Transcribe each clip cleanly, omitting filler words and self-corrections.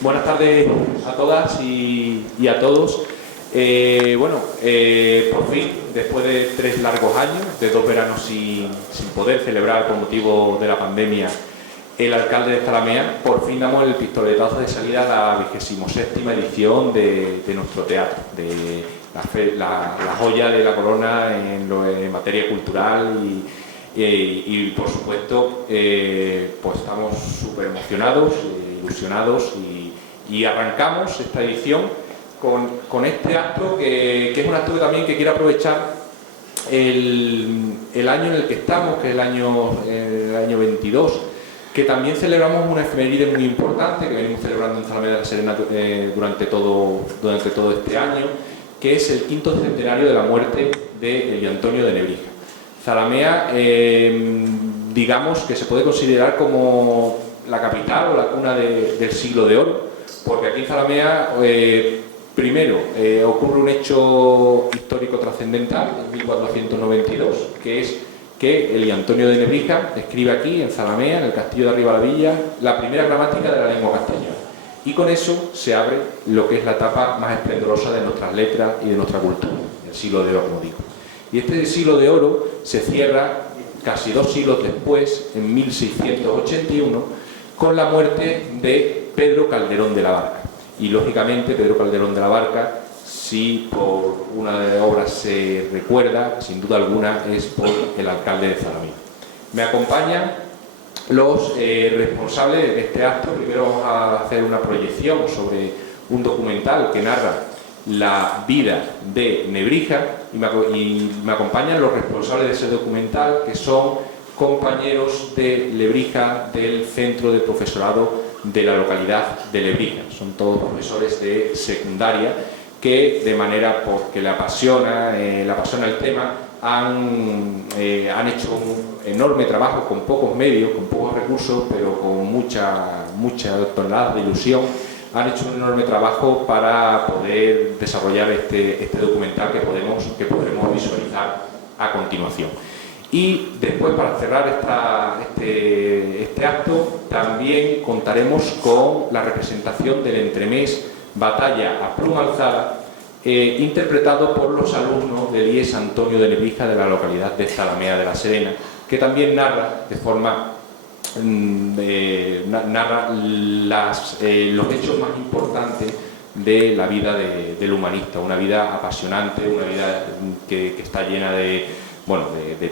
Buenas tardes a todas y a todos. Por fin, después de 3 largos años, de 2 veranos sin poder celebrar por motivo de la pandemia el alcalde de Zalamea, por fin damos el pistoletazo de salida a la 27ª edición de nuestro teatro, de la joya de la corona en materia cultural y por supuesto, pues estamos súper emocionados, ilusionados y arrancamos esta edición con este acto que es un acto que también quiero aprovechar el año en el que estamos, que es el año 22, que también celebramos una efeméride muy importante que venimos celebrando en Zalamea de la Serena durante todo este año, que es el 5º centenario de la muerte de Elio Antonio de Nebrija. Zalamea, digamos que se puede considerar como la capital o la cuna del siglo de oro, porque aquí en Zalamea primero ocurre un hecho histórico trascendental en 1492, que es que Elio Antonio de Nebrija escribe aquí en Zalamea, en el castillo de Arriba-la-Villa, la primera gramática de la lengua castellana. Y con eso se abre lo que es la etapa más esplendorosa de nuestras letras y de nuestra cultura, el siglo de oro, como digo. Y este siglo de oro se cierra casi 2 siglos después, en 1681, con la muerte de Pedro Calderón de la Barca. Y lógicamente Pedro Calderón de la Barca, si por una de las obras se recuerda, sin duda alguna, es por el alcalde de Zalamea. Me acompañan los responsables de este acto. Primero vamos a hacer una proyección sobre un documental que narra la vida de Nebrija y me acompañan los responsables de ese documental, que son compañeros de Lebrija del centro de profesorado de la localidad de Lebrija. Son todos profesores de secundaria que, de manera porque le apasiona el tema, han hecho un enorme trabajo con pocos medios, con pocos recursos, pero con mucha tonelada de ilusión. Han hecho un enorme trabajo para poder desarrollar este documental que podremos visualizar a continuación. Y después, para cerrar este acto, también contaremos con la representación del entremés Batalla a pluma alzada, interpretado por los alumnos del IES Antonio de Nebrija de la localidad de Zalamea de la Serena, que también narra de forma los hechos más importantes de la vida del humanista, una vida apasionante, una vida que está llena de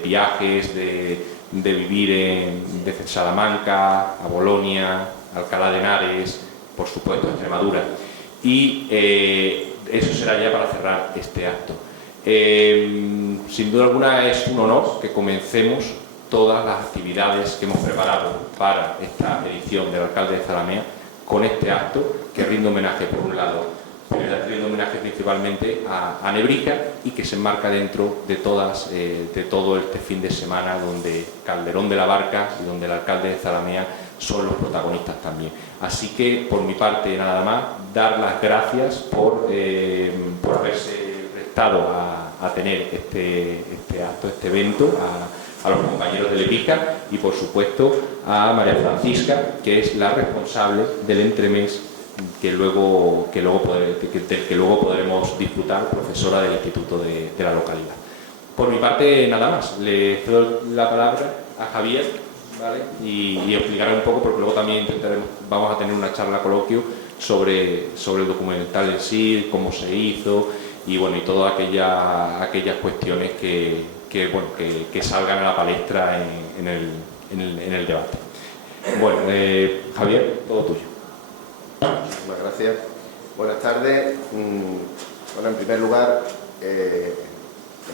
viajes, de vivir desde Salamanca a Bolonia, Alcalá de Henares, por supuesto Extremadura, y eso será ya para cerrar este acto. Sin duda alguna es un honor que comencemos todas las actividades que hemos preparado para esta edición del alcalde de Zalamea con este acto que rinde homenaje, por un lado, rinde homenaje principalmente a Nebrija, y que se enmarca dentro de todo este fin de semana donde Calderón de la Barca y donde el alcalde de Zalamea son los protagonistas también. Así que, por mi parte, nada más, dar las gracias por haberse prestado a tener este acto, este evento, a los compañeros de Lebrija y, por supuesto, a María Francisca, que es la responsable del entremés del que luego podremos disfrutar, profesora del instituto de la localidad. Por mi parte, nada más. Le cedo la palabra a Javier, ¿vale? Y explicaré un poco, porque luego también vamos a tener una charla coloquio sobre el documental en sí, cómo se hizo y todas aquellas cuestiones que salgan a la palestra en el debate. Javier, todo tuyo. Muchas gracias. Buenas tardes. En primer lugar, en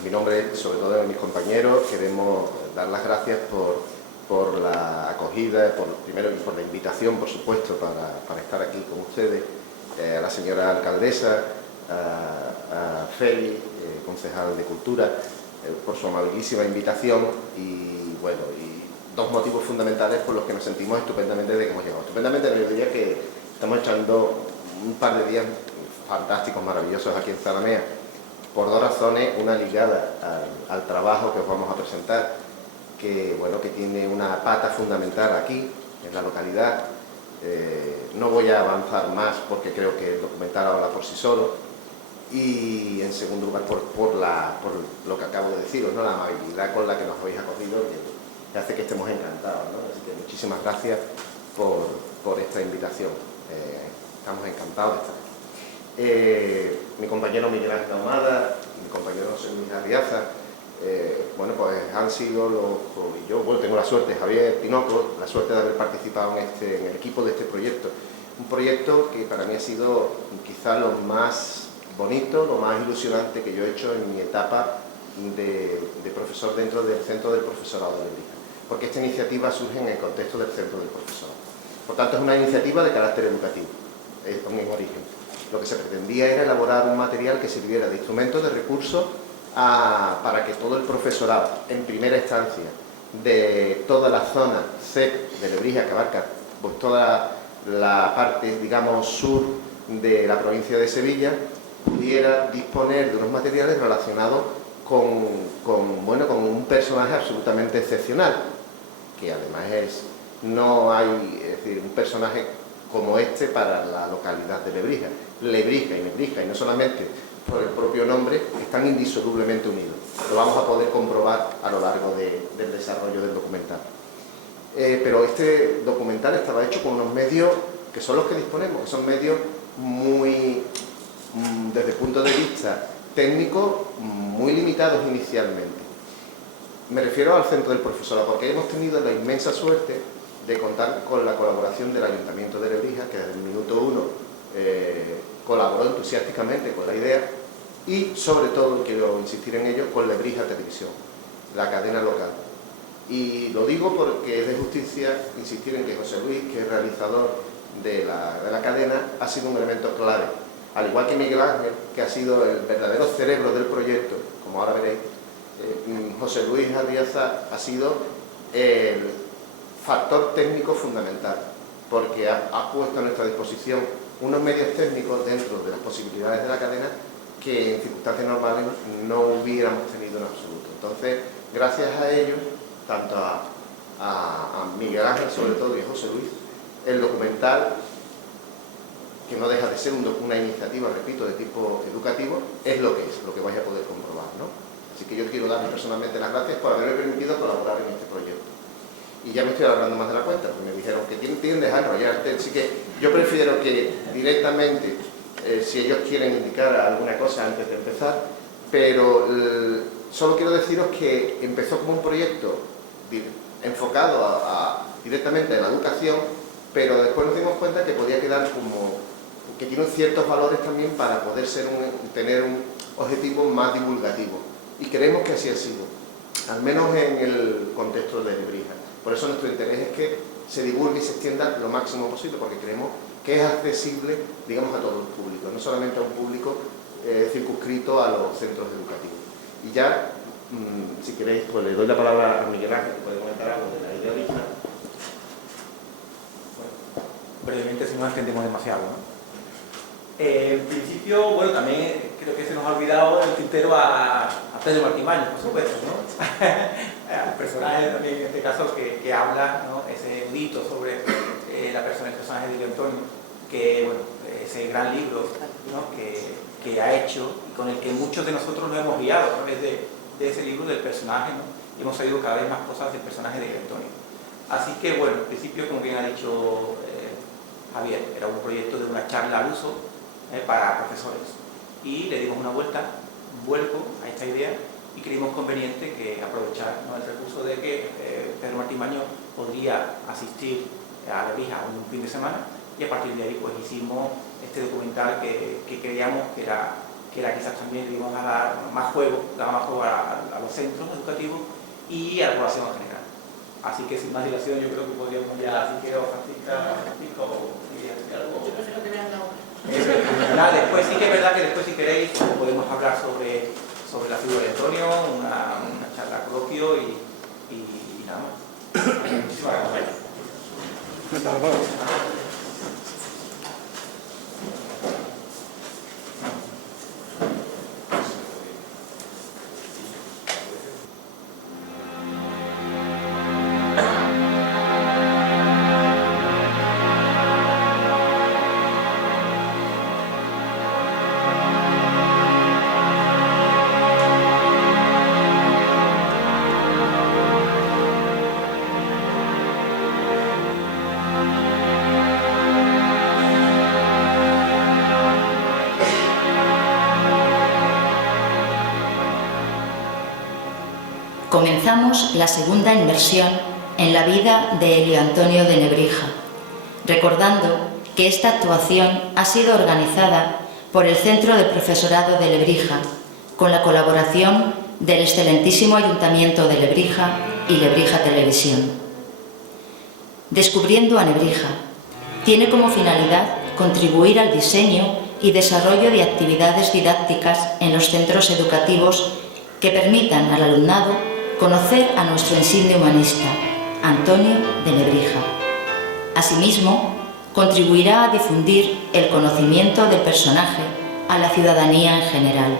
mi nombre, sobre todo de mis compañeros, queremos dar las gracias por la acogida, primero por la invitación, por supuesto, para estar aquí con ustedes, a la señora alcaldesa, a Feli, concejal de Cultura, por su amabilísima invitación y dos motivos fundamentales por los que nos sentimos estupendamente desde que hemos llegado. Estupendamente, yo diría que estamos echando un par de días fantásticos, maravillosos aquí en Zalamea, por 2 razones. Una ligada al trabajo que os vamos a presentar, que tiene una pata fundamental aquí, en la localidad, No voy a avanzar más porque creo que el documental habla por sí solo. Y en segundo lugar por lo que acabo de deciros, ¿no? La amabilidad con la que nos habéis acogido, que hace que estemos encantados, ¿no? Así que muchísimas gracias por esta invitación. Estamos encantados de estar aquí. Mi compañero Miguel Ángel Ahumada, mi compañero José Luis Arriaza, bueno, pues han sido y yo, bueno, tengo la suerte, Javier Tinoco, la suerte de haber participado en el equipo de este proyecto. Un proyecto que para mí ha sido quizá lo más bonito, lo más ilusionante que yo he hecho en mi etapa de profesor dentro del Centro del Profesorado de Lebrija, porque esta iniciativa surge en el contexto del Centro del Profesorado. Por tanto, es una iniciativa de carácter educativo, en origen. Lo que se pretendía era elaborar un material que sirviera de instrumento, de recurso, para que todo el profesorado, en primera instancia, de toda la zona CEP de Lebrija, que abarca pues toda la parte, digamos, sur de la provincia de Sevilla, pudiera disponer de unos materiales relacionados con un personaje absolutamente excepcional, que además no hay, es decir, un personaje como este para la localidad de Lebrija. Lebrija y Nebrija, y no solamente por el propio nombre, están indisolublemente unidos. Lo vamos a poder comprobar a lo largo del desarrollo del documental. Pero este documental estaba hecho con unos medios que son los que disponemos, que son medios muy, desde el punto de vista técnico, muy limitados inicialmente. Me refiero al Centro del Profesorado, porque hemos tenido la inmensa suerte de contar con la colaboración del Ayuntamiento de Lebrija, que desde el minuto 1 colaboró entusiásticamente con la idea, y sobre todo, quiero insistir en ello, con Lebrija Televisión, la cadena local. Y lo digo porque es de justicia insistir en que José Luis, que es realizador de la cadena, ha sido un elemento clave. Al igual que Miguel Ángel, que ha sido el verdadero cerebro del proyecto, como ahora veréis, José Luis Arriaza ha sido el factor técnico fundamental, porque ha puesto a nuestra disposición unos medios técnicos dentro de las posibilidades de la cadena que en circunstancias normales no hubiéramos tenido en absoluto. Entonces, gracias a ellos, tanto a Miguel Ángel sobre todo y a José Luis, el documental, que no deja de ser una iniciativa, repito, de tipo educativo, es lo que vais a poder comprobar, ¿no? Así que yo quiero darles personalmente las gracias por haberme permitido colaborar en este proyecto. Y ya me estoy hablando más de la cuenta, porque me dijeron que tiendes a enrollarte, así que yo prefiero que directamente, si ellos quieren indicar alguna cosa antes de empezar, pero solo quiero deciros que empezó como un proyecto enfocado directamente en la educación, pero después nos dimos cuenta que podía quedar como que tiene ciertos valores también para poder tener un objetivo más divulgativo, y creemos que así ha sido, al menos en el contexto de Lebrija. Por eso nuestro interés es que se divulgue y se extienda lo máximo posible, porque creemos que es accesible, digamos, a todo el público, no solamente a un público circunscrito a los centros educativos. Y ya, si queréis, pues le doy la palabra a Miguel Ángel, que puede comentar algo de la idea original. Brevemente, si no extendemos demasiado, ¿no? En principio, bueno, también creo que se nos ha olvidado el tintero a Pedro Martín Maños, por supuesto, ¿no? Al personaje también, en este caso, que habla, ¿no? Ese erudito sobre el personaje de Julio Antonio, que, bueno, ese gran libro, ¿no? que ha hecho y con el que muchos de nosotros nos hemos guiado a través de ese libro del personaje, ¿no? Y hemos sabido cada vez más cosas del personaje de Julio Antonio. Así que, bueno, en principio, como bien ha dicho Javier, era un proyecto de una charla al uso para profesores, y le dimos una vuelta, un vuelco a esta idea, y creímos conveniente que aprovechar, ¿no? el recurso de que Pedro Martín Maños podría asistir a Lebrija un fin de semana, y a partir de ahí pues hicimos este documental que creíamos que era quizás también le íbamos a dar más juego, daba más juego a los centros educativos y a la población en general. Así que sin más dilación yo creo que podríamos ya, si quiero, Francisco, algo. Yo prefiero que vean la obra. Después sí que es verdad que después, si queréis, podemos hablar sobre la figura de Antonio, una charla coloquio y nada más. Muchísimas gracias. comenzamos la segunda inmersión en la vida de Elio Antonio de Nebrija, recordando que esta actuación ha sido organizada por el Centro de Profesorado de Lebrija, con la colaboración del excelentísimo Ayuntamiento de Lebrija y Lebrija Televisión. Descubriendo a Nebrija tiene como finalidad contribuir al diseño y desarrollo de actividades didácticas en los centros educativos que permitan al alumnado conocer a nuestro insigne humanista, Antonio de Nebrija. Asimismo, contribuirá a difundir el conocimiento del personaje a la ciudadanía en general.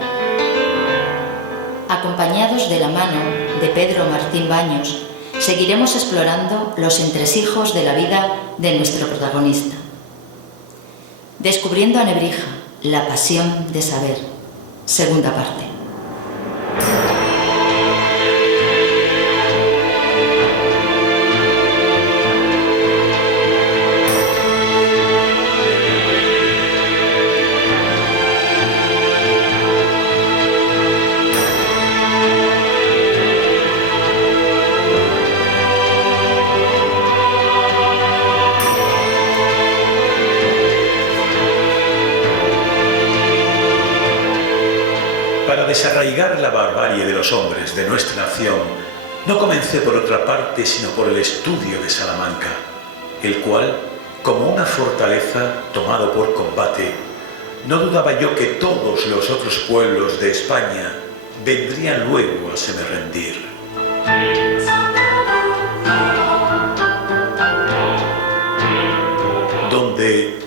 Acompañados de la mano de Pedro Martín Baños, seguiremos explorando los entresijos de la vida de nuestro protagonista. Descubriendo a Nebrija, la pasión de saber. Segunda parte. Para desarraigar la barbarie de los hombres de nuestra nación, no comencé por otra parte sino por el estudio de Salamanca, el cual, como una fortaleza tomado por combate, no dudaba yo que todos los otros pueblos de España vendrían luego a seme rendir. Donde,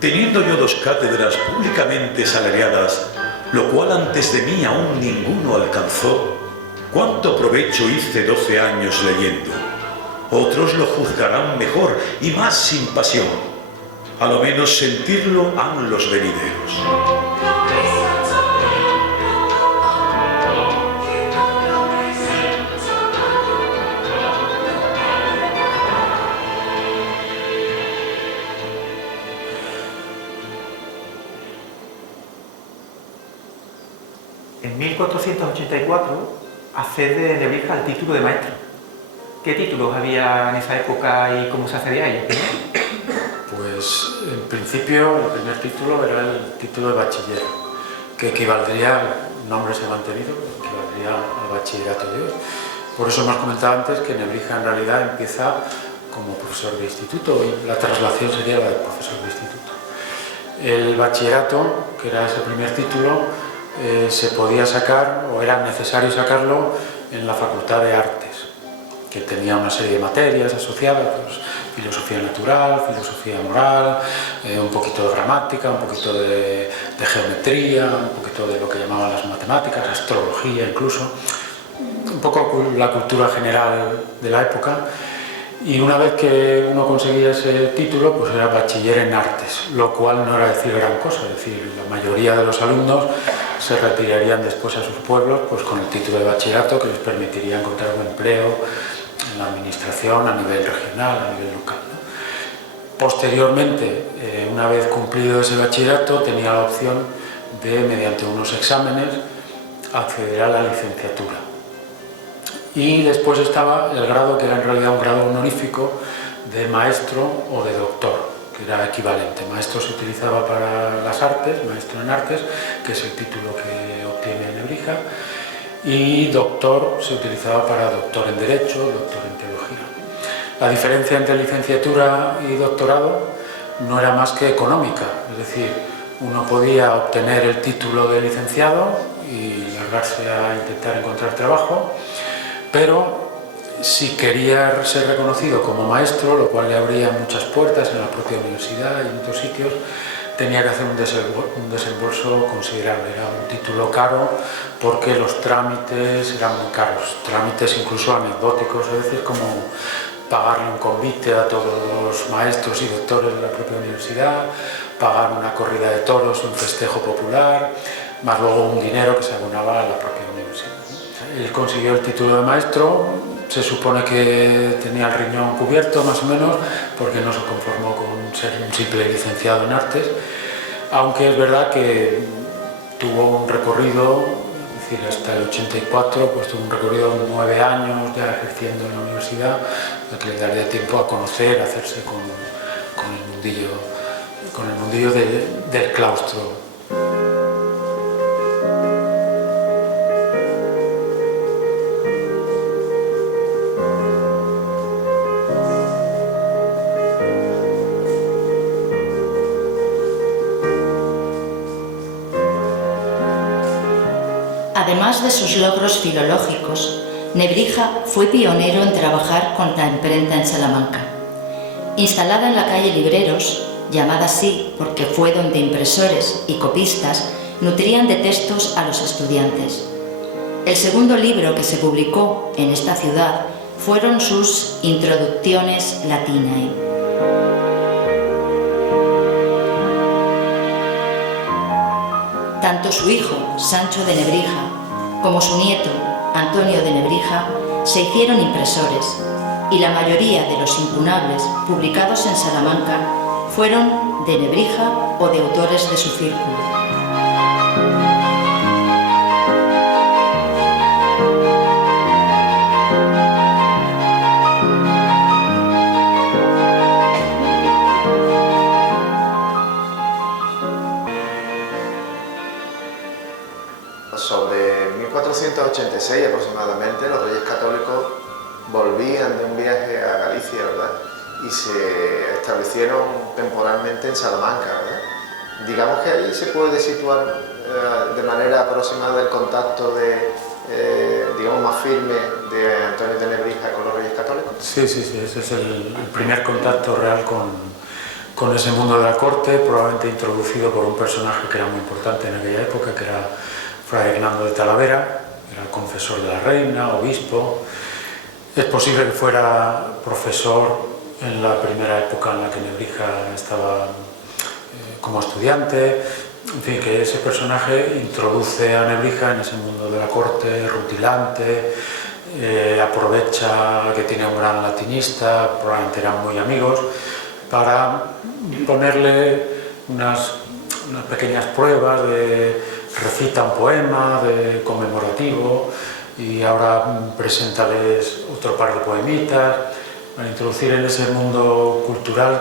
teniendo yo 2 cátedras públicamente salariadas, lo cual antes de mí aún ninguno alcanzó, cuánto provecho hice 12 años leyendo. Otros lo juzgarán mejor y más sin pasión, a lo menos sentirlo han los venideros. En 1484 accede Nebrija al título de maestro. ¿Qué títulos había en esa época y cómo se accedía a ellos? Pues en principio el primer título era el título de bachiller, que equivaldría, el nombre se ha mantenido, equivaldría al bachillerato de hoy. Por eso hemos comentado antes que Nebrija en realidad empieza como profesor de instituto y la traslación sería la de profesor de instituto. El bachillerato, que era ese primer título, se podía sacar, o era necesario sacarlo, en la Facultad de Artes, que tenía una serie de materias asociadas, pues, filosofía natural, filosofía moral, un poquito de gramática, un poquito de geometría, un poquito de lo que llamaban las matemáticas, astrología incluso, un poco la cultura general de la época. Y una vez que uno conseguía ese título, pues era bachiller en artes, lo cual no era decir gran cosa, es decir, la mayoría de los alumnos se retirarían después a sus pueblos pues con el título de bachillerato que les permitiría encontrar un empleo en la administración a nivel regional, a nivel local, ¿no? Posteriormente, una vez cumplido ese bachillerato, tenía la opción de, mediante unos exámenes, acceder a la licenciatura. Y después estaba el grado, que era en realidad un grado honorífico de maestro o de doctor, que era equivalente. Maestro se utilizaba para las artes, maestro en artes, que es el título que obtiene Nebrija, y doctor se utilizaba para doctor en Derecho, doctor en Teología. La diferencia entre licenciatura y doctorado no era más que económica, es decir, uno podía obtener el título de licenciado y largarse a intentar encontrar trabajo, pero si quería ser reconocido como maestro, lo cual le abría muchas puertas en la propia universidad y en otros sitios, tenía que hacer un desembolso considerable. Era un título caro porque los trámites eran muy caros, trámites incluso anecdóticos, es decir, como pagarle un convite a todos los maestros y doctores de la propia universidad, pagar una corrida de toros, un festejo popular, más luego un dinero que se abonaba a la propia universidad. Él consiguió el título de maestro, se supone que tenía el riñón cubierto más o menos, porque no se conformó con ser un simple licenciado en artes, aunque es verdad que tuvo un recorrido, es decir, hasta el 84 pues tuve un recorrido de 9 años ya ejerciendo en la universidad, que le daría tiempo a conocer, a hacerse con el mundillo del claustro. Además de sus logros filológicos, Nebrija fue pionero en trabajar con la imprenta en Salamanca. Instalada en la calle Libreros, llamada así porque fue donde impresores y copistas nutrían de textos a los estudiantes. El segundo libro que se publicó en esta ciudad fueron sus Introductiones Latinae. Tanto su hijo, Sancho de Nebrija, como su nieto, Antonio de Nebrija, se hicieron impresores, y la mayoría de los incunables publicados en Salamanca fueron de Nebrija o de autores de su círculo. Sobre 1486 aproximadamente, los Reyes Católicos volvían de un viaje a Galicia, ¿verdad? Y se establecieron temporalmente en Salamanca, ¿verdad? Digamos que ahí se puede situar de manera aproximada el contacto digamos, más firme de Antonio de Nebrija con los Reyes Católicos. Sí, ese es el primer contacto real con ese mundo de la corte, probablemente introducido por un personaje que era muy importante en aquella época, que era Fray Hernando de Talavera, era el confesor de la reina, obispo. Es posible que fuera profesor en la primera época en la que Nebrija estaba como estudiante. En fin, que ese personaje introduce a Nebrija en ese mundo de la corte, rutilante, aprovecha que tiene un gran latinista, probablemente eran muy amigos, para ponerle unas pequeñas pruebas de recita un poema de conmemorativo y ahora preséntales otro par de poemitas, para introducir en ese mundo cultural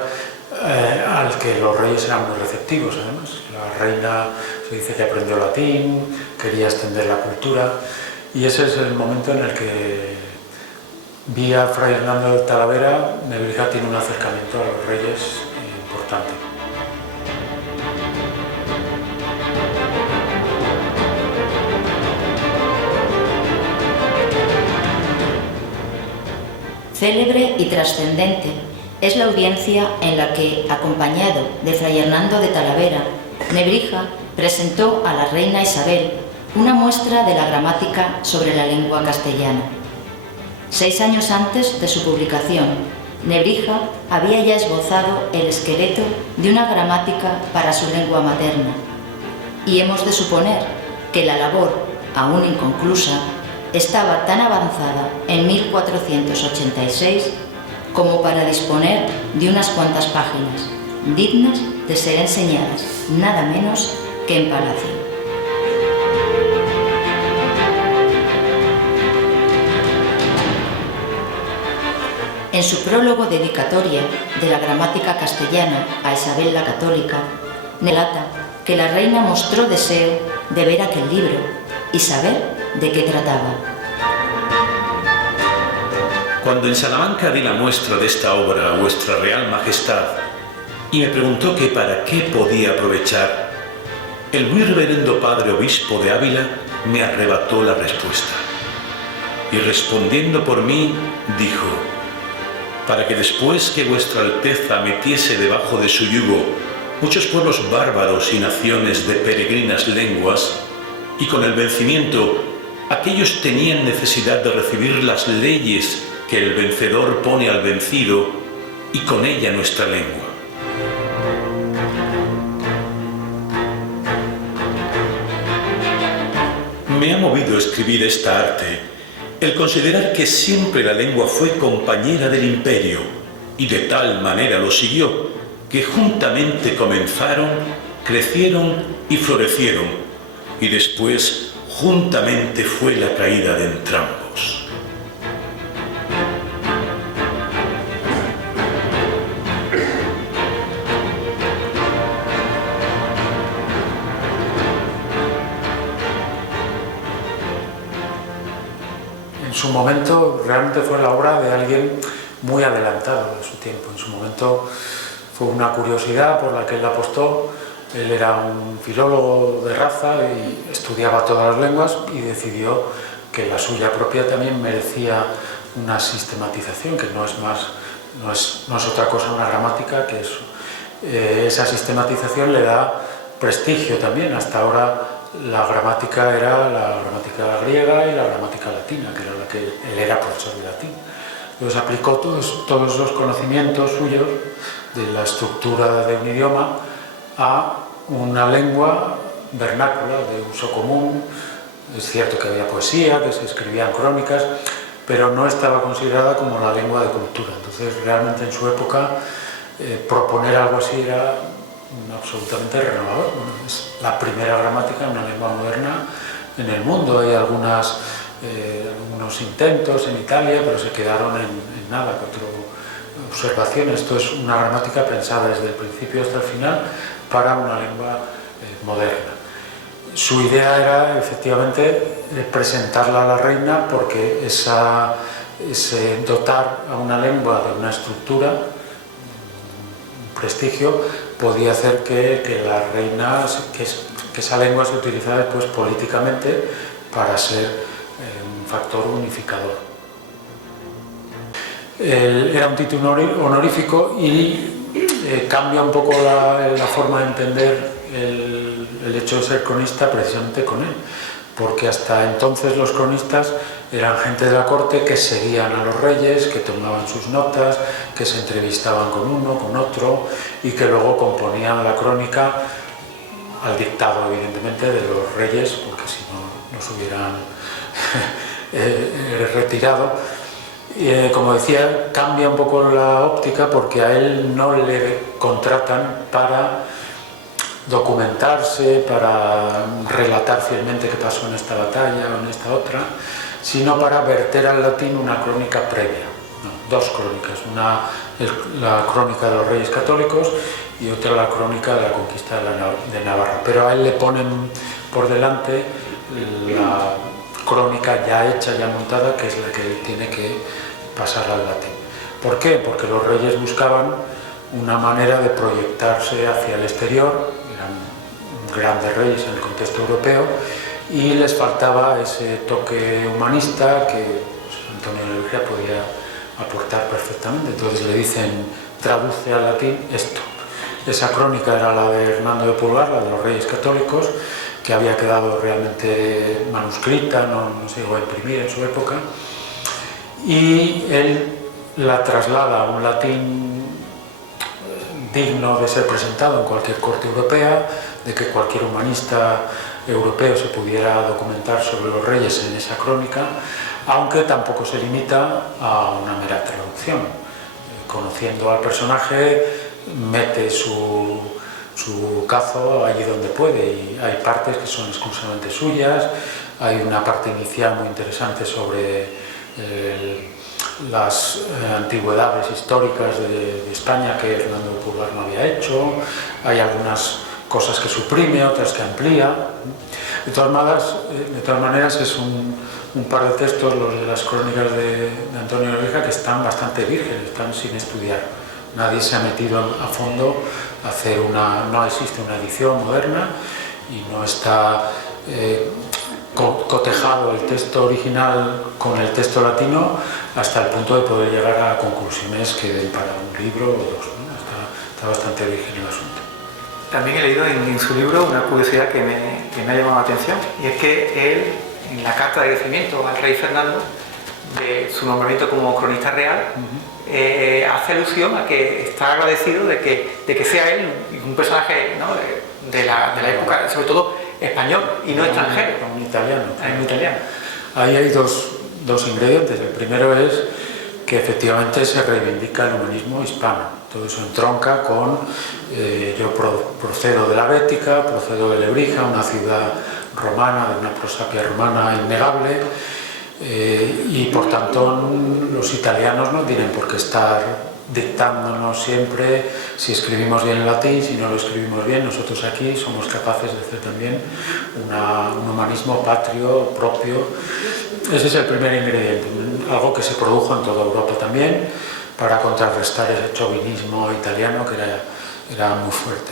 al que los reyes eran muy receptivos. Además, la reina se dice que aprendió latín, quería extender la cultura, y ese es el momento en el que, vía Fray Hernando de Talavera, Nebrija tiene un acercamiento a los reyes importante. Célebre y trascendente es la audiencia en la que, acompañado de Fray Hernando de Talavera, Nebrija presentó a la reina Isabel una muestra de la gramática sobre la lengua castellana. 6 años antes de su publicación, Nebrija había ya esbozado el esqueleto de una gramática para su lengua materna, y hemos de suponer que la labor, aún inconclusa, estaba tan avanzada en 1486 como para disponer de unas cuantas páginas, dignas de ser enseñadas nada menos que en palacio. En su prólogo dedicatoria de la gramática castellana a Isabel la Católica, relata que la reina mostró deseo de ver aquel libro y saber de qué trataba. Cuando en Salamanca di la muestra de esta obra a vuestra Real Majestad y me preguntó que para qué podía aprovechar, el muy reverendo padre obispo de Ávila me arrebató la respuesta. Y respondiendo por mí, dijo: para que después que vuestra Alteza metiese debajo de su yugo muchos pueblos bárbaros y naciones de peregrinas lenguas, y con el vencimiento aquellos tenían necesidad de recibir las leyes que el vencedor pone al vencido, y con ella nuestra lengua. Me ha movido escribir esta arte el considerar que siempre la lengua fue compañera del imperio, y de tal manera lo siguió, que juntamente comenzaron, crecieron y florecieron, y después juntamente fue la caída de entrambos. En su momento realmente fue la obra de alguien muy adelantado de su tiempo. En su momento fue una curiosidad por la que él apostó. Él era un filólogo de raza y estudiaba todas las lenguas y decidió que la suya propia también merecía una sistematización, que no es otra cosa una gramática que eso. Esa sistematización le da prestigio también. Hasta ahora la gramática era la gramática griega y la gramática latina, que era la que él era profesor de latín. Entonces aplicó todos los conocimientos suyos de la estructura de un idioma a una lengua vernácula de uso común. Es cierto que había poesía, que se escribían crónicas, pero no estaba considerada como la lengua de cultura. Entonces realmente en su época proponer algo así era absolutamente renovador. Bueno, es la primera gramática en una lengua moderna en el mundo. Hay algunos intentos en Italia, pero se quedaron en nada, 4 observaciones. Esto es una gramática pensada desde el principio hasta el final para una lengua moderna. Su idea era efectivamente presentarla a la reina, porque ese dotar a una lengua de una estructura, un prestigio, podía hacer que la reina, que esa lengua se utilizara después políticamente para ser un factor unificador. Era un título honorífico y cambia un poco la forma de entender el hecho de ser cronista precisamente con él, porque hasta entonces los cronistas eran gente de la corte que seguían a los reyes, que tomaban sus notas, que se entrevistaban con uno, con otro, y que luego componían la crónica al dictado, evidentemente, de los reyes, porque si no nos hubieran retirado. Como decía, cambia un poco la óptica, porque a él no le contratan para documentarse, para relatar fielmente qué pasó en esta batalla o en esta otra, sino para verter al latín una crónica previa, dos crónicas, una la crónica de los Reyes Católicos y otra la crónica de la conquista de Navarra. Pero a él le ponen por delante la crónica ya hecha, ya montada, que es la que él tiene que pasar al latín. ¿Por qué? Porque los reyes buscaban una manera de proyectarse hacia el exterior, eran grandes reyes en el contexto europeo, y les faltaba ese toque humanista que Antonio de Lebrija podía aportar perfectamente. Entonces le dicen, traduce al latín esto. Esa crónica era la de Hernando de Pulgar, la de los Reyes Católicos, que había quedado realmente manuscrita, no se llegó a imprimir en su época, y él la traslada a un latín digno de ser presentado en cualquier corte europea, de que cualquier humanista europeo se pudiera documentar sobre los reyes en esa crónica, aunque tampoco se limita a una mera traducción. Conociendo al personaje, mete su cazo allí donde puede, y hay partes que son exclusivamente suyas. Hay una parte inicial muy interesante sobre las antigüedades históricas de España que Hernando de Pulgar no había hecho. Hay algunas cosas que suprime, otras que amplía. De todas maneras es un par de textos, los de las crónicas de Antonio de Lebrija, que están bastante vírgenes, están sin estudiar. Nadie se ha metido a fondo a hacer no existe una edición moderna y no está cotejado el texto original con el texto latino hasta el punto de poder llegar a conclusiones que den para un libro o dos, ¿no? Está bastante virgen el asunto. También he leído en su libro una curiosidad que me ha llamado la atención, y es que él, en la carta de agradecimiento al rey Fernando de su nombramiento como cronista real, hace alusión a que está agradecido de que sea él un personaje, ¿no?, de la época, sobre todo español y no extranjero. Un italiano. Ahí hay dos ingredientes. El primero es que efectivamente se reivindica el humanismo hispano. Todo eso entronca con yo procedo de la Bética, procedo de Lebrija, una ciudad romana, de una prosapia romana innegable, y por tanto los italianos no tienen por qué estar dictándonos siempre si escribimos bien en latín, si no lo escribimos bien. Nosotros aquí somos capaces de hacer también un humanismo patrio, propio. Ese es el primer ingrediente, algo que se produjo en toda Europa también, para contrarrestar ese chauvinismo italiano que era muy fuerte.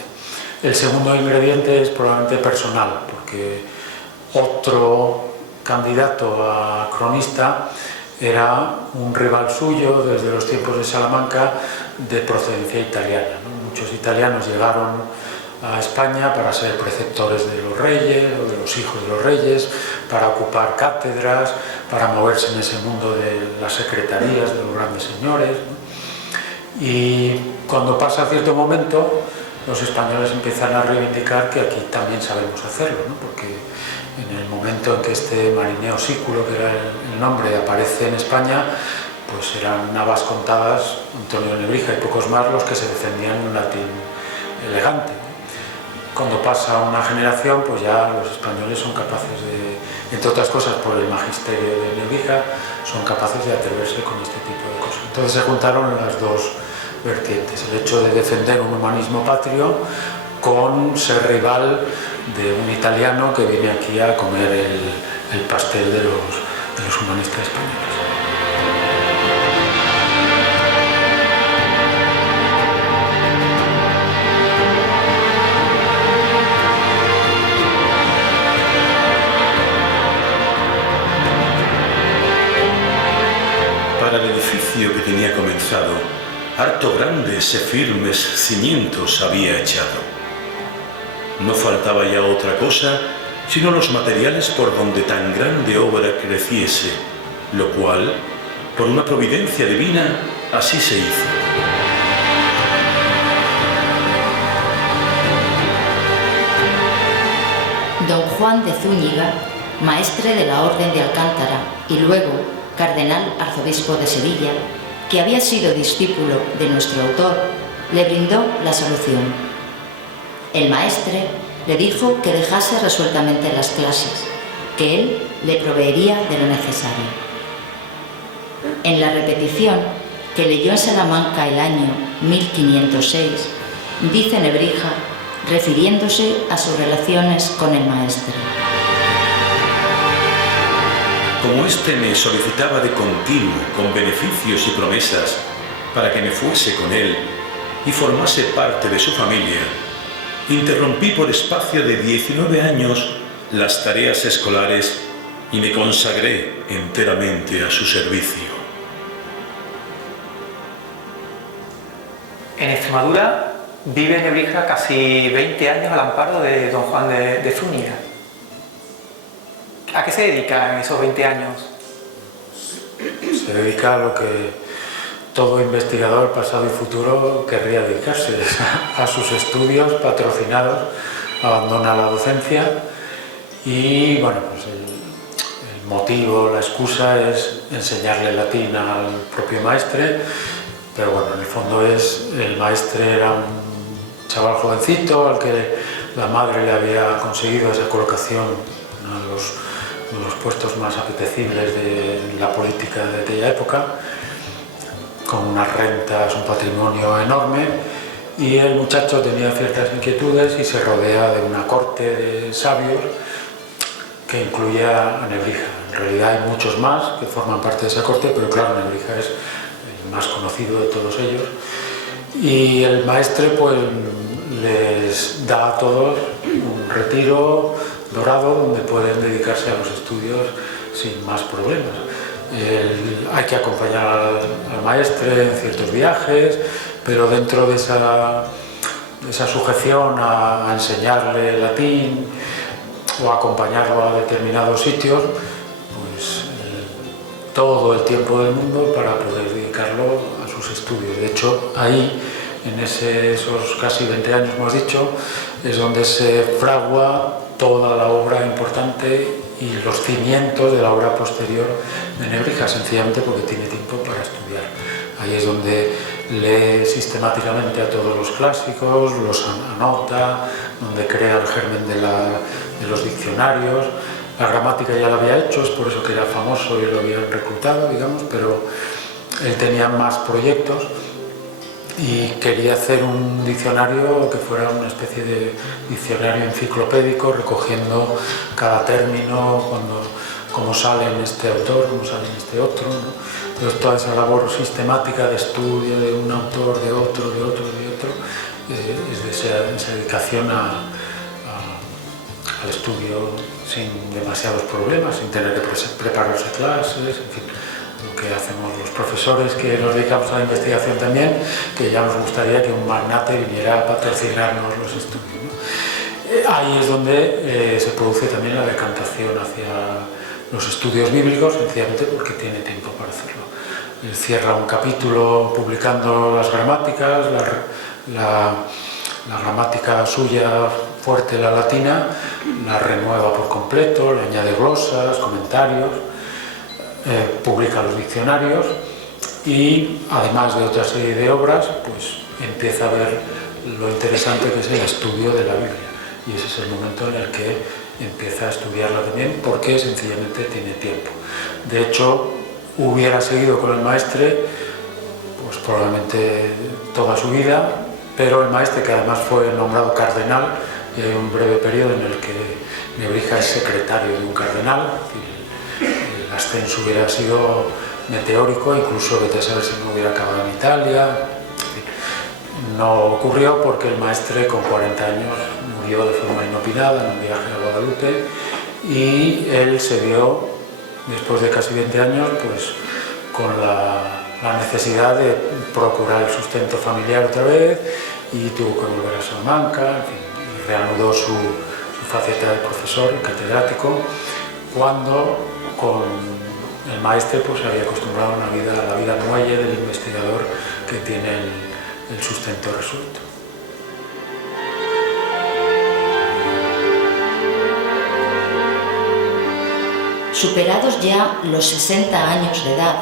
El segundo ingrediente es probablemente personal, porque otro candidato a cronista era un rival suyo desde los tiempos de Salamanca, de procedencia italiana, ¿no? Muchos italianos llegaron a España para ser preceptores de los reyes o de los hijos de los reyes, para ocupar cátedras, para moverse en ese mundo de las secretarías de los grandes señores, ¿no? Y cuando pasa cierto momento, los españoles empiezan a reivindicar que aquí también sabemos hacerlo, ¿no? Porque en el momento en que este Marineo Sículo, que era el nombre, aparece en España, pues eran navas contadas, Antonio Nebrija y pocos más, los que se defendían en un latín elegante. Cuando pasa una generación, pues ya los españoles son capaces de, entre otras cosas por el magisterio de Nebrija, son capaces de atreverse con este tipo de cosas. Entonces se juntaron las dos vertientes, el hecho de defender un humanismo patrio con ser rival de un italiano que viene aquí a comer el pastel de los humanistas españoles. Para el edificio que tenía comenzado, harto grandes y firmes cimientos había echado. No faltaba ya otra cosa, sino los materiales por donde tan grande obra creciese, lo cual, por una providencia divina, así se hizo. Don Juan de Zúñiga, maestre de la Orden de Alcántara y luego cardenal arzobispo de Sevilla, que había sido discípulo de nuestro autor, le brindó la solución. El maestre le dijo que dejase resueltamente las clases, que él le proveería de lo necesario. En la repetición que leyó en Salamanca el año 1506, dice Nebrija, refiriéndose a sus relaciones con el maestre. Como éste me solicitaba de continuo, con beneficios y promesas, para que me fuese con él y formase parte de su familia, interrumpí por espacio de 19 años las tareas escolares y me consagré enteramente a su servicio. En Extremadura vive Nebrija casi 20 años al amparo de don Juan de Zúñiga. ¿A qué se dedica en esos 20 años? Se dedica a lo que todo investigador pasado y futuro querría dedicarse, a sus estudios patrocinados, abandona la docencia y bueno, pues el motivo, la excusa es enseñarle latín al propio maestre, pero bueno, en el fondo el maestre era un chaval jovencito al que la madre le había conseguido esa colocación en los puestos más apetecibles de la política de aquella época, con unas rentas, un patrimonio enorme, y el muchacho tenía ciertas inquietudes y se rodea de una corte de sabios que incluía a Nebrija. En realidad hay muchos más que forman parte de esa corte, pero claro, Nebrija es el más conocido de todos ellos. Y el maestre pues les da a todos un retiro dorado donde pueden dedicarse a los estudios sin más problemas. Hay que acompañar al maestre en ciertos viajes, pero dentro de esa sujeción a enseñarle latín o acompañarlo a determinados sitios, pues todo el tiempo del mundo para poder dedicarlo a sus estudios. De hecho, ahí, en esos casi 20 años, hemos dicho, es donde se fragua toda la obra importante y los cimientos de la obra posterior de Nebrija, sencillamente porque tiene tiempo para estudiar. Ahí es donde lee sistemáticamente a todos los clásicos, los anota, donde crea el germen de los diccionarios. La gramática ya la había hecho, es por eso que era famoso y lo habían reclutado, digamos, pero él tenía más proyectos y quería hacer un diccionario que fuera una especie de diccionario enciclopédico, recogiendo cada término, cómo sale en este autor, cómo sale en este otro, ¿no? Entonces toda esa labor sistemática de estudio de un autor, de otro, es de esa dedicación al estudio sin demasiados problemas, sin tener que prepararse clases, en fin, lo que hacemos los profesores que nos dedicamos a la investigación también, que ya nos gustaría que un magnate viniera a patrocinarnos los estudios, ¿no? Ahí es donde se produce también la decantación hacia los estudios bíblicos, sencillamente porque tiene tiempo para hacerlo. Él cierra un capítulo publicando las gramáticas, la gramática suya fuerte, la latina, la renueva por completo, le añade glosas, comentarios, publica los diccionarios y, además de otra serie de obras, pues empieza a ver lo interesante que es el estudio de la Biblia. Y ese es el momento en el que empieza a estudiarla también, porque sencillamente tiene tiempo. De hecho, hubiera seguido con el maestre pues probablemente toda su vida, pero el maestre, que además fue nombrado cardenal, y hay un breve periodo en el que Nebrija es secretario de un cardenal, el ascenso hubiera sido meteórico, incluso vete a saber si no hubiera acabado en Italia. No ocurrió porque el maestre con 40 años murió de forma inopinada en un viaje a Guadalupe, y él se vio, después de casi 20 años, pues con la necesidad de procurar el sustento familiar otra vez, y tuvo que volver a Salamanca, en fin, y reanudó su faceta de profesor y catedrático, cuando con el maestre pues se había acostumbrado a la vida muelle del investigador que tiene el sustento resuelto. Superados ya los 60 años de edad,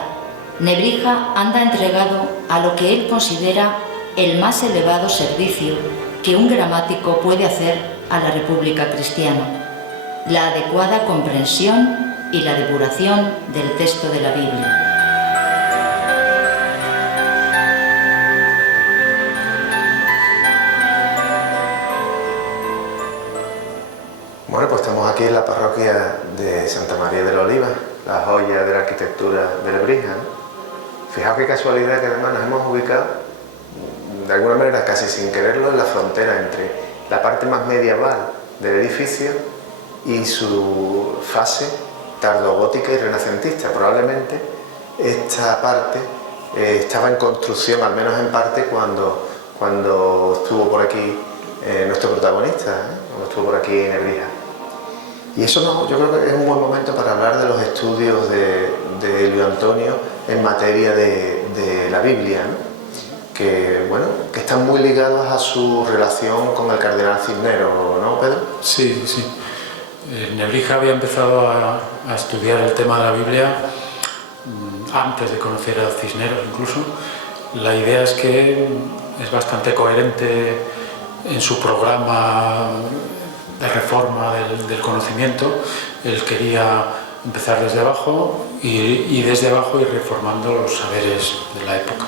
Nebrija anda entregado a lo que él considera el más elevado servicio que un gramático puede hacer a la República Cristiana: la adecuada comprensión y la depuración del texto de la Biblia. Bueno, pues estamos aquí en la parroquia de Santa María de la Oliva, la joya de la arquitectura de Lebrija, ¿no? Fijaos qué casualidad que además nos hemos ubicado, de alguna manera casi sin quererlo, en la frontera entre la parte más medieval del edificio y su fase tardogótica y renacentista. Probablemente esta parte estaba en construcción, al menos en parte, cuando estuvo por aquí nuestro protagonista, cuando estuvo por aquí en Nebrija. Y eso yo creo que es un buen momento para hablar de los estudios de Elio Antonio en materia de la Biblia, ¿no? Que están muy ligados a su relación con el cardenal Cisneros, ¿no, Pedro? Sí. Nebrija había empezado a estudiar el tema de la Biblia antes de conocer a Cisneros incluso. La idea es que es bastante coherente en su programa de reforma del conocimiento. Él quería empezar desde abajo y desde abajo ir reformando los saberes de la época,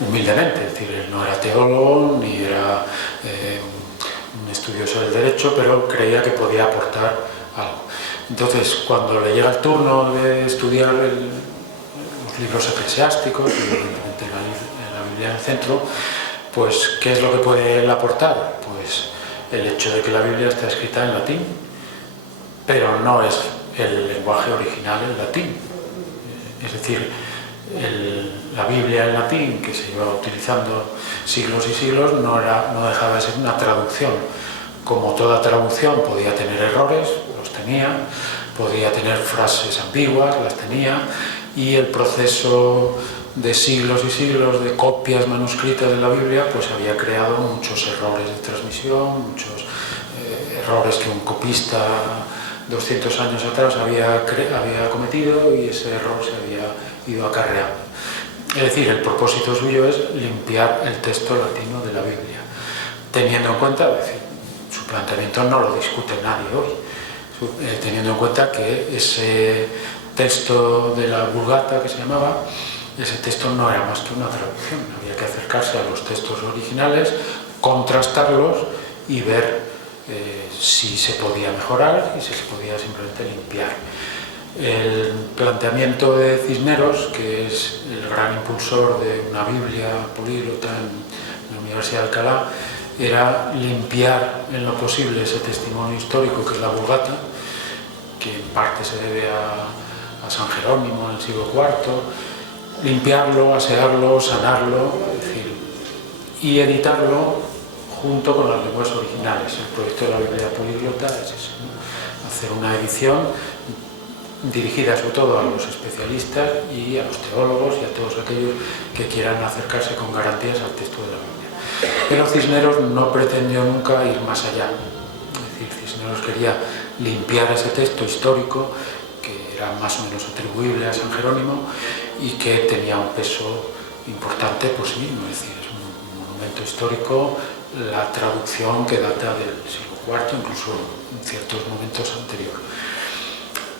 humildemente. Es decir, él no era teólogo ni era un estudioso del derecho, pero creía que podía aportar algo. Entonces, cuando le llega el turno de estudiar los libros eclesiásticos, y evidentemente la Biblia en el centro, pues ¿qué es lo que puede él aportar? Pues el hecho de que la Biblia está escrita en latín, pero no es el lenguaje original el latín. Es decir, la Biblia en latín, que se iba utilizando siglos y siglos, no dejaba de ser una traducción. Como toda traducción podía tener errores, los tenía, podía tener frases ambiguas, las tenía, y el proceso de siglos y siglos de copias manuscritas de la Biblia pues había creado muchos errores de transmisión, muchos errores que un copista 200 años atrás había cometido, y ese error se había ido acarreando. Es decir, el propósito suyo es limpiar el texto latino de la Biblia, teniendo en cuenta, es decir, su su planteamiento no lo discute nadie hoy, teniendo en cuenta que ese texto de la Vulgata que se llamaba, ese texto no era más que una traducción. Había que acercarse a los textos originales, contrastarlos y ver si se podía mejorar y si se podía simplemente limpiar. El planteamiento de Cisneros, que es el gran impulsor de una Biblia políglota en la Universidad de Alcalá, era limpiar en lo posible ese testimonio histórico que es la Vulgata, que en parte se debe a San Jerónimo en el siglo IV, limpiarlo, asearlo, sanarlo, es decir, y editarlo junto con las lenguas originales. El proyecto de la Biblia políglota es ese, ¿no? Hacer una edición dirigida sobre todo a los especialistas y a los teólogos y a todos aquellos que quieran acercarse con garantías al texto de la Biblia. Pero Cisneros no pretendió nunca ir más allá. Es decir, Cisneros quería limpiar ese texto histórico que era más o menos atribuible a San Jerónimo y que tenía un peso importante por sí mismo. Es decir, es un monumento histórico, la traducción que data del siglo IV, incluso en ciertos momentos anteriores.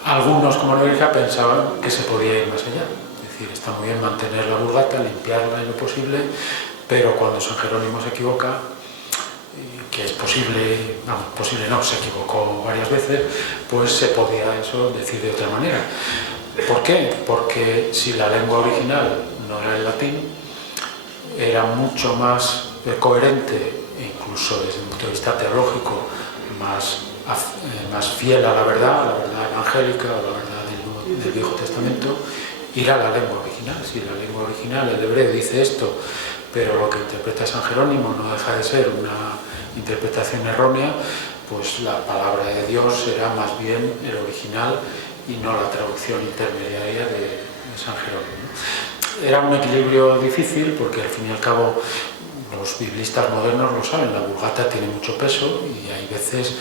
Algunos, como Nebrija, pensaban que se podía ir más allá. Es decir, está muy bien mantener la Vulgata, limpiarla en lo posible, pero cuando San Jerónimo se equivoca, que es posible, no, posible no, se equivocó varias veces, pues se podía eso decir de otra manera. ¿Por qué? Porque si la lengua original no era el latín, era mucho más coherente, incluso desde un punto de vista teológico, más fiel a la verdad evangélica, a la verdad del Viejo Testamento, ir a la lengua original. Si la lengua original, el hebreo, dice esto, pero lo que interpreta San Jerónimo no deja de ser una interpretación errónea, pues la palabra de Dios será más bien el original y no la traducción intermediaria de San Jerónimo. Era un equilibrio difícil porque al fin y al cabo los biblistas modernos lo saben, la Vulgata tiene mucho peso y hay veces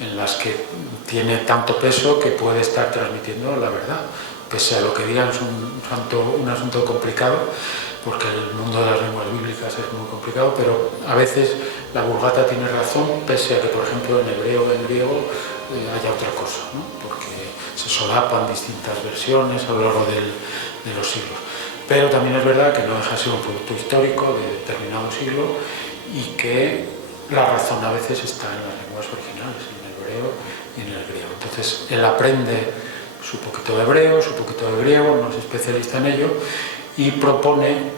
en las que tiene tanto peso que puede estar transmitiendo la verdad. Pese a lo que digan, es un asunto complicado, porque el mundo de las lenguas bíblicas es muy complicado, pero a veces la Vulgata tiene razón, pese a que, por ejemplo, en hebreo o en griego haya otra cosa, ¿no? Porque se solapan distintas versiones a lo largo de los siglos. Pero también es verdad que no deja de ser un producto histórico de determinado siglo y que la razón a veces está en las lenguas originales, en el hebreo y en el griego. Entonces, él aprende su poquito de hebreo, su poquito de griego, no es especialista en ello, y propone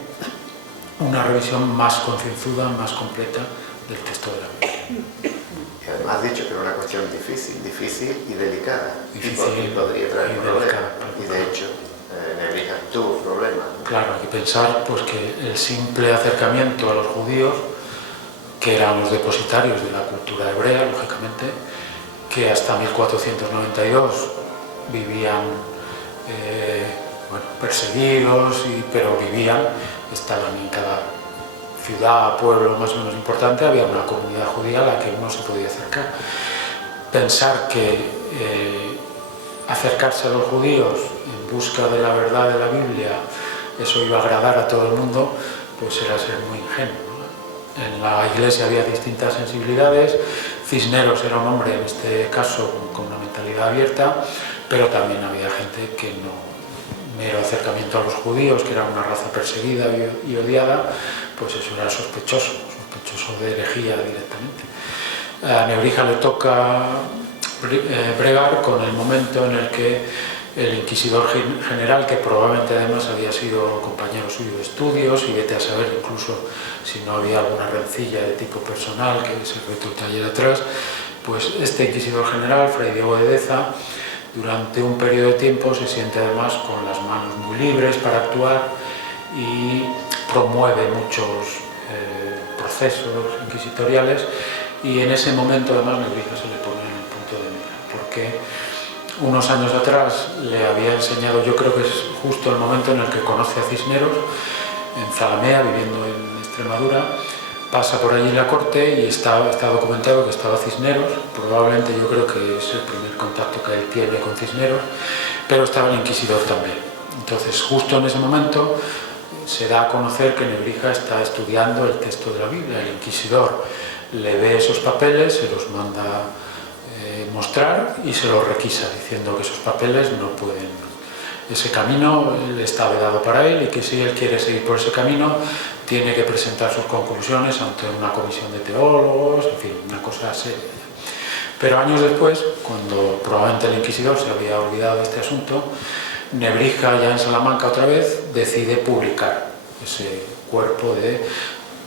una revisión más concienzuda, más completa del texto de la Biblia. Y además has dicho que era una cuestión difícil y delicada. Difícil y podría traer problemas. delicada. Y de hecho, Nebrija tuvo problemas, ¿no? Claro, hay que pensar pues, que el simple acercamiento a los judíos, que eran los depositarios de la cultura hebrea, lógicamente, que hasta 1492 vivían perseguidos, pero vivían, estaban en cada ciudad, pueblo más o menos importante, había una comunidad judía a la que uno se podía acercar. Pensar que acercarse a los judíos en busca de la verdad de la Biblia, eso iba a agradar a todo el mundo, pues era ser muy ingenuo, ¿no? En la Iglesia había distintas sensibilidades. Cisneros era un hombre, en este caso, con una mentalidad abierta, pero también había gente que no, mero acercamiento a los judíos, que era una raza perseguida y odiada, pues eso era sospechoso de herejía directamente. A Nebrija le toca bregar con el momento en el que el inquisidor general, que probablemente además había sido compañero suyo de estudios, y vete a saber incluso si no había alguna rencilla de tipo personal que se retuerta ayer atrás, pues este inquisidor general, Fray Diego de Deza, durante un periodo de tiempo se siente además con las manos muy libres para actuar y promueve muchos procesos inquisitoriales, y en ese momento además Nebrija se le pone en el punto de mira, porque unos años atrás le había enseñado, yo creo que es justo el momento en el que conoce a Cisneros, en Zalamea, viviendo en Extremadura, pasa por allí la corte y está documentado que estaba Cisneros, probablemente yo creo que es el primer contacto que él tiene con Cisneros, pero estaba el inquisidor también. Entonces, justo en ese momento se da a conocer que Nebrija está estudiando el texto de la Biblia. El inquisidor le ve esos papeles, se los manda mostrar y se los requisa, diciendo que esos papeles no pueden, ese camino está vedado para él y que si él quiere seguir por ese camino tiene que presentar sus conclusiones ante una comisión de teólogos, en fin, una cosa seria. Pero años después, cuando probablemente el inquisidor se había olvidado de este asunto, Nebrija, ya en Salamanca otra vez, decide publicar ese cuerpo de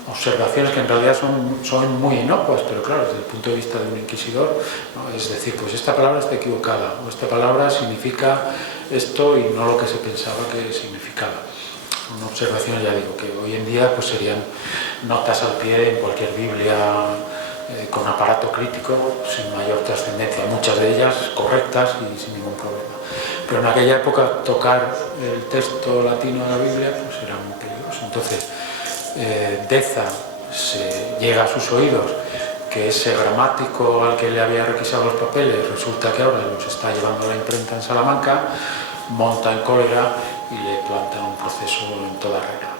observaciones que en realidad son muy inocuas, pero claro, desde el punto de vista de un inquisidor, ¿no? Es decir, pues esta palabra está equivocada, o esta palabra significa esto y no lo que se pensaba que significaba. Son observaciones, ya digo, que hoy en día pues serían notas al pie en cualquier Biblia con aparato crítico, sin mayor trascendencia, muchas de ellas correctas y sin ningún problema. Pero en aquella época tocar el texto latino de la Biblia pues era muy peligroso. Entonces, Deza llega a sus oídos que ese gramático al que le había requisado los papeles resulta que ahora los está llevando a la imprenta en Salamanca, monta en cólera y le planta un proceso en toda regla,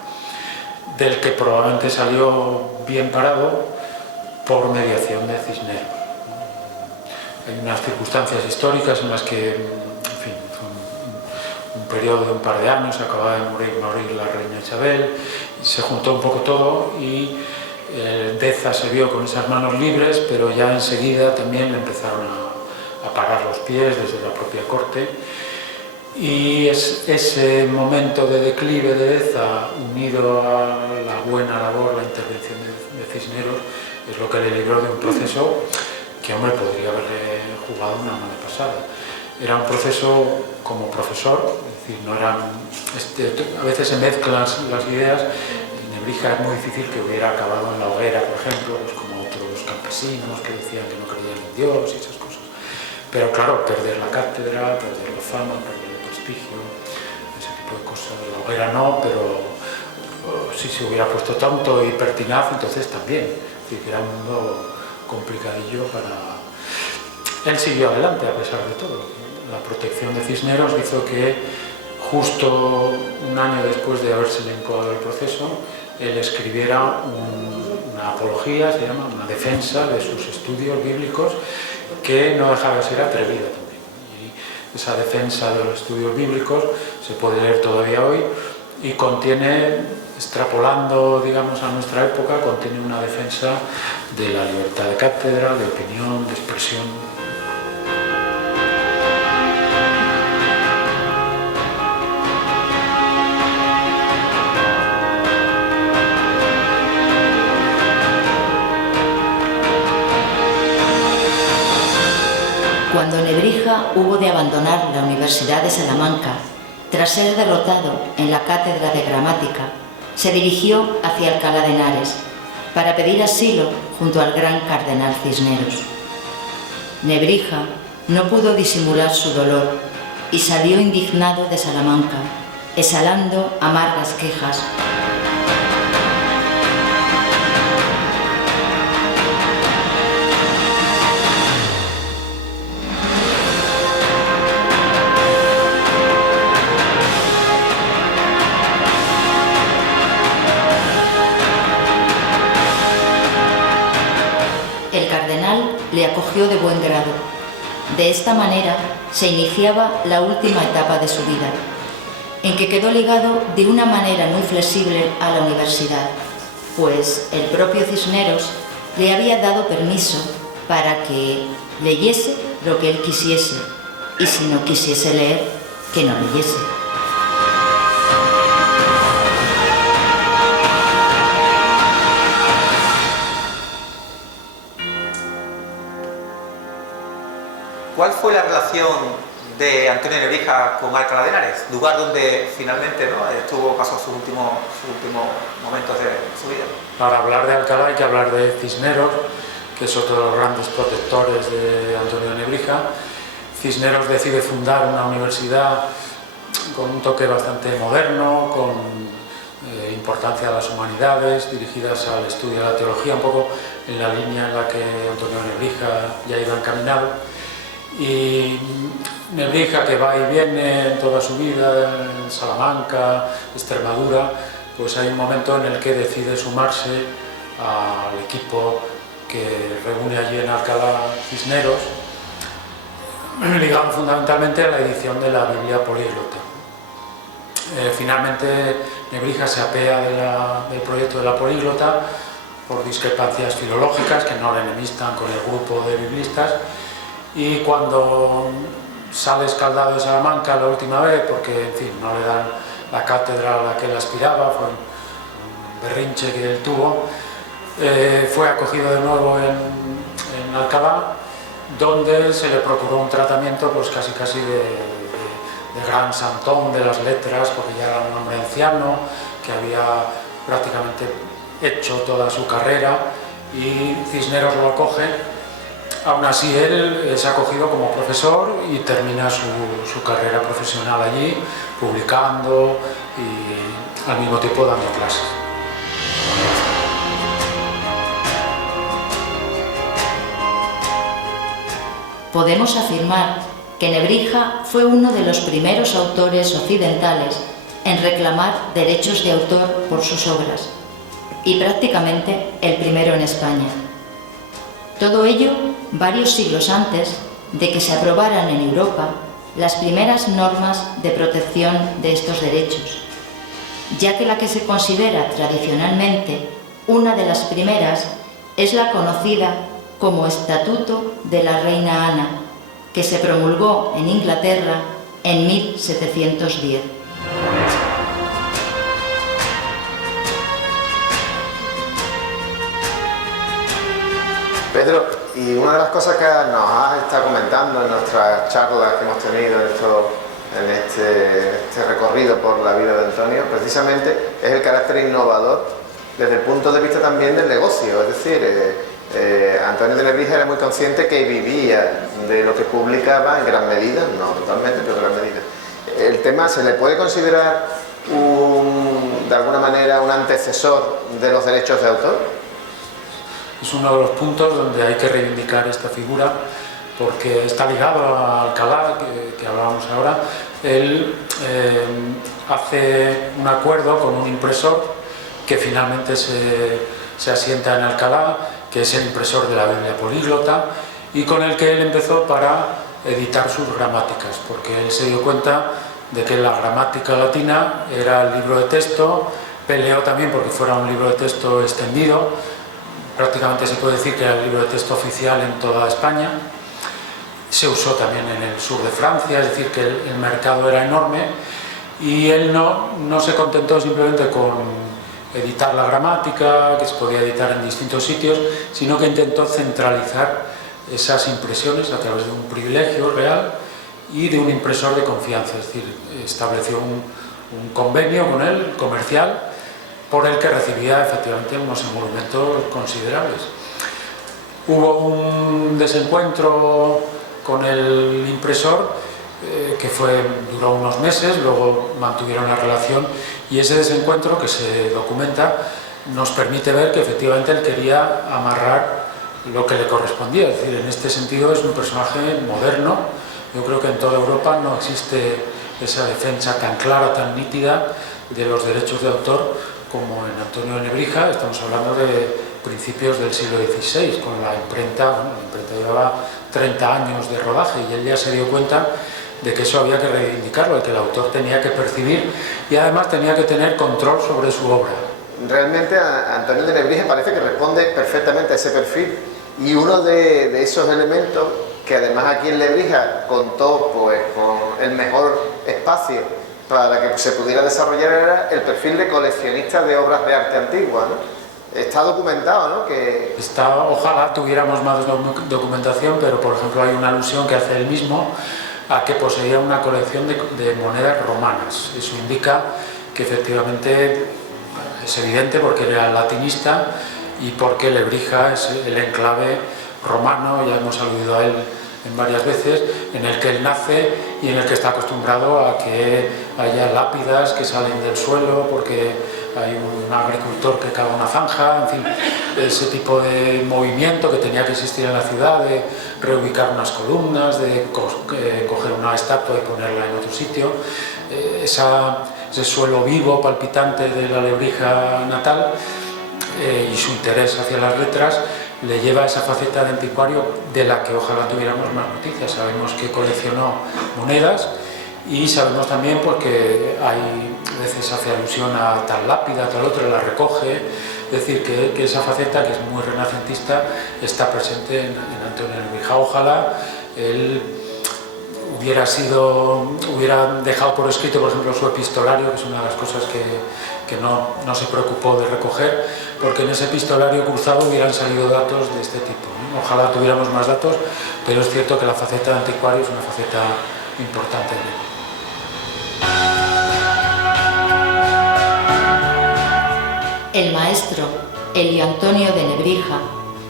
del que probablemente salió bien parado por mediación de Cisneros. Hay unas circunstancias históricas en las que, en fin, fue un periodo de un par de años, acababa de morir la reina Isabel, se juntó un poco todo y Deza se vio con esas manos libres, pero ya enseguida también le empezaron a parar los pies desde la propia corte, y ese momento de declive de Deza, unido a la buena labor, la intervención de Cisneros, es lo que le libró de un proceso que, hombre, podría haberle jugado una mala pasada. Era un proceso como profesor, es decir, no eran, a veces se mezclan las ideas. Nebrija es muy difícil que hubiera acabado en la hoguera, por ejemplo, pues como otros campesinos que decían que no creían en Dios y esas cosas. Pero claro, perder la cátedra, perder la fama, perder el prestigio, ese tipo de cosas. La hoguera no, pero si se hubiera puesto tonto y pertinaz, entonces también. Es decir, que era un mundo complicadillo para... Él siguió adelante a pesar de todo. La protección de Cisneros hizo que justo un año después de haberse incoado el proceso, él escribiera una apología, se llama, una defensa de sus estudios bíblicos, que no dejaba de ser atrevida también. Y esa defensa de los estudios bíblicos se puede leer todavía hoy y contiene, extrapolando, digamos, a nuestra época, contiene una defensa de la libertad de cátedra, de opinión, de expresión. Cuando Nebrija hubo de abandonar la Universidad de Salamanca, tras ser derrotado en la cátedra de gramática, se dirigió hacia Alcalá de Henares para pedir asilo junto al gran cardenal Cisneros. Nebrija no pudo disimular su dolor y salió indignado de Salamanca, exhalando amargas quejas. El cardenal le acogió de buen grado. De esta manera se iniciaba la última etapa de su vida, en que quedó ligado de una manera muy flexible a la universidad, pues el propio Cisneros le había dado permiso para que leyese lo que él quisiese, y si no quisiese leer, que no leyese. ¿Cuál fue la relación de Antonio Nebrija con Alcalá de Henares, lugar donde finalmente, ¿no?, pasó sus últimos momentos de su vida? Para hablar de Alcalá hay que hablar de Cisneros, que es otro de los grandes protectores de Antonio Nebrija. Cisneros decide fundar una universidad con un toque bastante moderno, con importancia a las humanidades, dirigidas al estudio de la teología, un poco en la línea en la que Antonio Nebrija ya iba encaminado. Y Nebrija, que va y viene toda su vida en Salamanca, Extremadura, pues hay un momento en el que decide sumarse al equipo que reúne allí en Alcalá Cisneros, ligado fundamentalmente a la edición de la Biblia políglota. Finalmente Nebrija se apea del proyecto de la políglota por discrepancias filológicas que no le enemistan con el grupo de biblistas, y cuando sale escaldado de Salamanca la última vez, porque en fin, no le dan la cátedra a la que él aspiraba, fue un berrinche que él tuvo, fue acogido de nuevo en Alcalá, donde se le procuró un tratamiento pues casi de gran santón de las letras, porque ya era un hombre anciano que había prácticamente hecho toda su carrera, y Cisneros lo acoge. Aún así él es acogido como profesor y termina su carrera profesional allí, publicando y al mismo tiempo dando clases. Podemos afirmar que Nebrija fue uno de los primeros autores occidentales en reclamar derechos de autor por sus obras, y prácticamente el primero en España. Todo ello varios siglos antes de que se aprobaran en Europa las primeras normas de protección de estos derechos, ya que la que se considera tradicionalmente una de las primeras es la conocida como Estatuto de la Reina Ana, que se promulgó en Inglaterra en 1710. Pedro, y una de las cosas que nos has estado comentando en nuestras charlas que hemos tenido en este recorrido por la vida de Antonio, precisamente es el carácter innovador desde el punto de vista también del negocio. Es decir, Antonio de Nebrija era muy consciente que vivía de lo que publicaba en gran medida, no totalmente, pero en gran medida. El tema, ¿se le puede considerar de alguna manera un antecesor de los derechos de autor? Es uno de los puntos donde hay que reivindicar esta figura, porque está ligado a Alcalá, que hablábamos ahora. Él hace un acuerdo con un impresor que finalmente se asienta en Alcalá, que es el impresor de la Biblia políglota, y con el que él empezó para editar sus gramáticas, porque él se dio cuenta de que la gramática latina era el libro de texto. Peleó también porque fuera un libro de texto extendido. Prácticamente se puede decir que era el libro de texto oficial en toda España. Se usó también en el sur de Francia, es decir, que el mercado era enorme, y él no se contentó simplemente con editar la gramática, que se podía editar en distintos sitios, sino que intentó centralizar esas impresiones a través de un privilegio real y de un impresor de confianza, es decir, estableció un convenio con él, comercial, por el que recibía efectivamente unos emolumentos considerables. Hubo un desencuentro con el impresor que duró unos meses, luego mantuvieron la relación, y ese desencuentro, que se documenta, nos permite ver que efectivamente él quería amarrar lo que le correspondía. Es decir, en este sentido es un personaje moderno. Yo creo que en toda Europa no existe esa defensa tan clara, tan nítida de los derechos de autor como en Antonio de Nebrija. Estamos hablando de principios del siglo XVI, con la imprenta. Bueno, la imprenta llevaba 30 años de rodaje, y él ya se dio cuenta de que eso había que reivindicarlo, y que el autor tenía que percibir y además tenía que tener control sobre su obra. Realmente Antonio de Nebrija parece que responde perfectamente a ese perfil, y uno de esos elementos que además aquí en Nebrija contó pues con el mejor espacio para que se pudiera desarrollar era el perfil de coleccionista de obras de arte antigua, ¿no? Está documentado, ¿no? Ojalá tuviéramos más documentación, pero por ejemplo hay una alusión que hace él mismo a que poseía una colección de monedas romanas. Eso indica que efectivamente es evidente, porque era latinista y porque Nebrija es el enclave romano, ya hemos aludido a él en varias veces, en el que él nace y en el que está acostumbrado a que haya lápidas que salen del suelo porque hay un agricultor que cava una zanja, en fin, ese tipo de movimiento que tenía que existir en la ciudad, de reubicar unas columnas, de coger una estatua y ponerla en otro sitio, ese suelo vivo, palpitante de la Nebrija natal, y su interés hacia las letras, le lleva esa faceta de anticuario de la que ojalá tuviéramos más noticias. Sabemos que coleccionó monedas y sabemos también porque hay a veces hace alusión a tal lápida, tal otra, la recoge, es decir, que esa faceta, que es muy renacentista, está presente en Antonio de Nebrija. Ojalá él hubiera dejado por escrito, por ejemplo, su epistolario, que es una de las cosas que no se preocupó de recoger, porque en ese epistolario cruzado hubieran salido datos de este tipo, ¿no? Ojalá tuviéramos más datos, pero es cierto que la faceta de anticuario es una faceta importante en él. El maestro Elio Antonio de Nebrija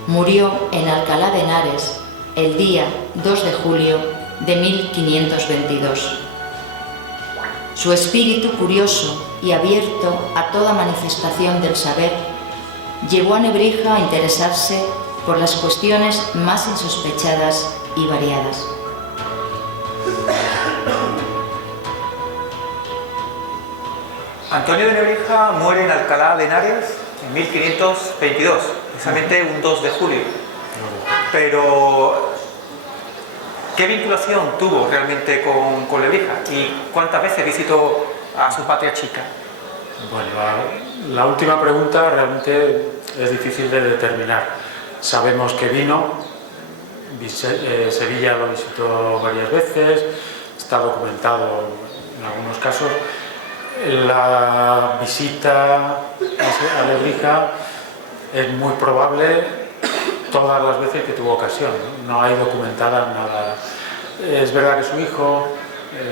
murió en Alcalá de Henares el día 2 de julio de 1522. Su espíritu curioso y abierto a toda manifestación del saber llevó a Nebrija a interesarse por las cuestiones más insospechadas y variadas. Antonio de Nebrija muere en Alcalá de Henares en 1522, precisamente un 2 de julio. Pero, ¿qué vinculación tuvo realmente con Nebrija? ¿Y cuántas veces visitó a su patria chica? Bueno, la última pregunta realmente es difícil de determinar. Sabemos que vino, Sevilla lo visitó varias veces, está documentado en algunos casos. La visita a Nebrija es muy probable todas las veces que tuvo ocasión, no hay documentada nada. Es verdad que su hijo,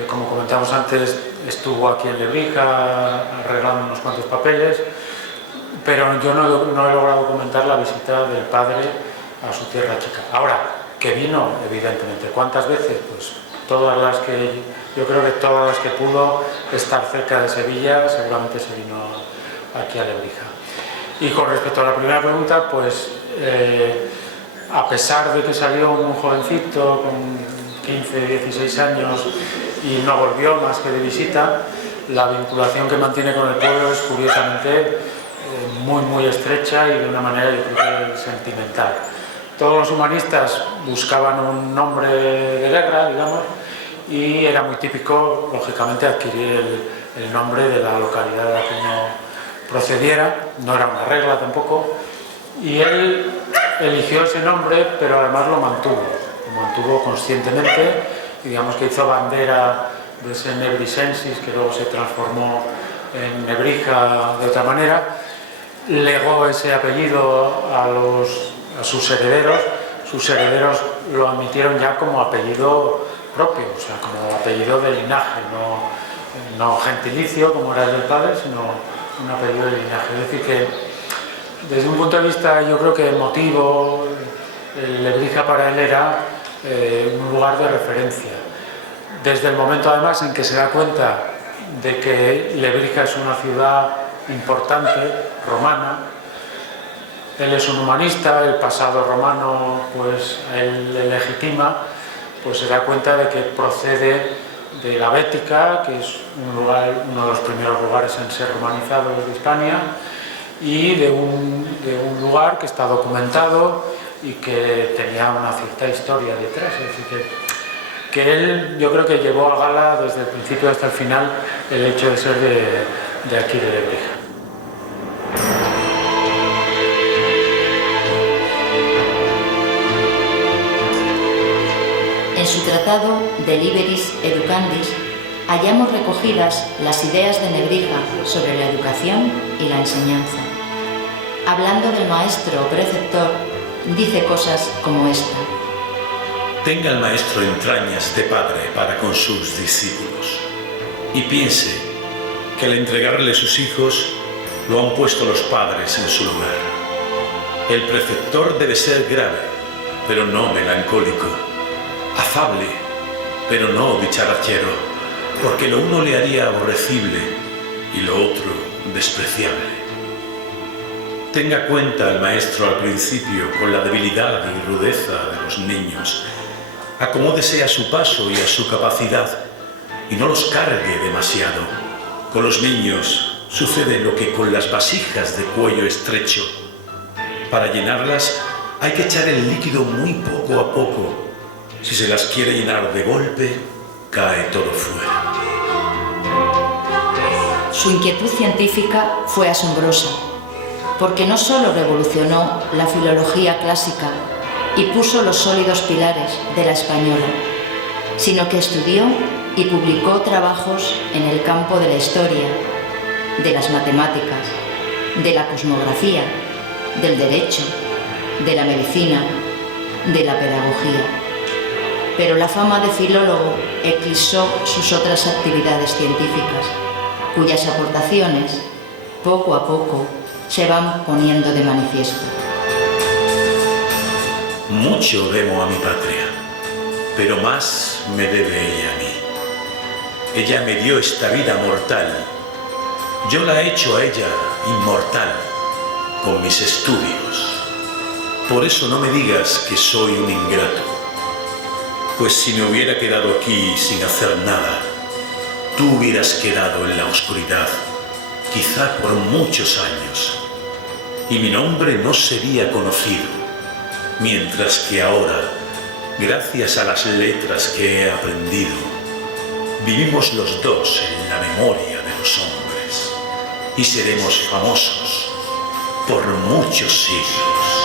como comentamos antes, estuvo aquí en Nebrija arreglando unos cuantos papeles, pero yo no he logrado documentar la visita del padre a su tierra chica. Ahora, que vino, evidentemente. ¿Cuántas veces? Pues todas las que, yo creo que todas las que pudo estar cerca de Sevilla, seguramente se vino aquí a Nebrija. Y con respecto a la primera pregunta, pues a pesar de que salió un jovencito con 15, 16 años y no volvió más que de visita, la vinculación que mantiene con el pueblo es curiosamente muy estrecha y de una manera, yo creo que sentimental. Todos los humanistas buscaban un nombre de guerra, digamos, y era muy típico, lógicamente, adquirir el nombre de la localidad de la que uno procediera, no era una regla tampoco, y él eligió ese nombre, pero además lo mantuvo conscientemente, y digamos que hizo bandera de ese Nebrisensis, que luego se transformó en Nebrija de otra manera, legó ese apellido a sus herederos lo admitieron ya como apellido propio, o sea, como apellido de linaje, no gentilicio como era el del padre, sino un apellido de linaje. Es decir que desde un punto de vista, yo creo que emotivo, Nebrija para él era un lugar de referencia. Desde el momento además en que se da cuenta de que Nebrija es una ciudad importante, romana, él es un humanista, el pasado romano pues él le legitima, pues se da cuenta de que procede de la Bética, que es uno de los primeros lugares en ser romanizados de Hispania, y de un lugar que está documentado y que tenía una cierta historia detrás. Es decir, que él, yo creo que llevó a gala desde el principio hasta el final el hecho de ser de aquí de Nebrija. En su tratado De Liberis Educandis hallamos recogidas las ideas de Nebrija sobre la educación y la enseñanza. Hablando del maestro o preceptor, dice cosas como esta: tenga el maestro entrañas de padre para con sus discípulos y piense que al entregarle sus hijos lo han puesto los padres en su lugar. El preceptor debe ser grave, pero no melancólico, afable, pero no dicharachero, porque lo uno le haría aborrecible y lo otro despreciable. Tenga cuenta el maestro al principio con la debilidad y rudeza de los niños. Acomódese a su paso y a su capacidad y no los cargue demasiado. Con los niños sucede lo que con las vasijas de cuello estrecho. Para llenarlas Hay que echar el líquido muy poco a poco. Si se las quiere llenar de golpe, cae todo fuera. Su inquietud científica fue asombrosa, porque no solo revolucionó la filología clásica y puso los sólidos pilares de la española, sino que estudió y publicó trabajos en el campo de la historia, de las matemáticas, de la cosmografía, del derecho, de la medicina, de la pedagogía. Pero la fama de filólogo eclipsó sus otras actividades científicas, cuyas aportaciones, poco a poco, se van poniendo de manifiesto. Mucho debo a mi patria, pero más me debe ella a mí. Ella me dio esta vida mortal. Yo la he hecho a ella inmortal con mis estudios. Por eso no me digas que soy un ingrato, pues si me hubiera quedado aquí sin hacer nada, tú hubieras quedado en la oscuridad, quizá por muchos años, y mi nombre no sería conocido, mientras que ahora, gracias a las letras que he aprendido, vivimos los dos en la memoria de los hombres y seremos famosos por muchos siglos.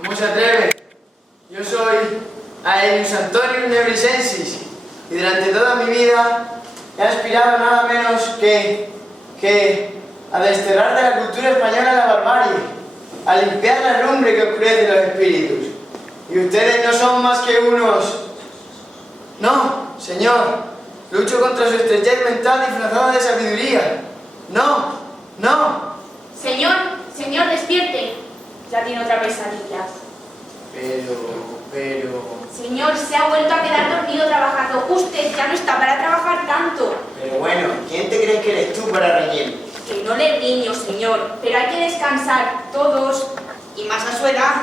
¿Cómo se atreve? Yo soy Aelius Antonius Nebrisensis y durante toda mi vida he aspirado nada menos que a desterrar de la cultura española la barbarie, a limpiar la lumbre que oscurece los espíritus. Y ustedes no son más que unos... No, señor, lucho contra su estrechez mental disfrazada de sabiduría. No, no. Señor, despierte. Ya tiene otra pesadilla. Pero... Señor, se ha vuelto a quedar dormido trabajando. Usted ya no está para trabajar tanto. Pero bueno, ¿quién te crees que eres tú para reñir? Que no le riño, señor, pero hay que descansar, todos, y más a su edad.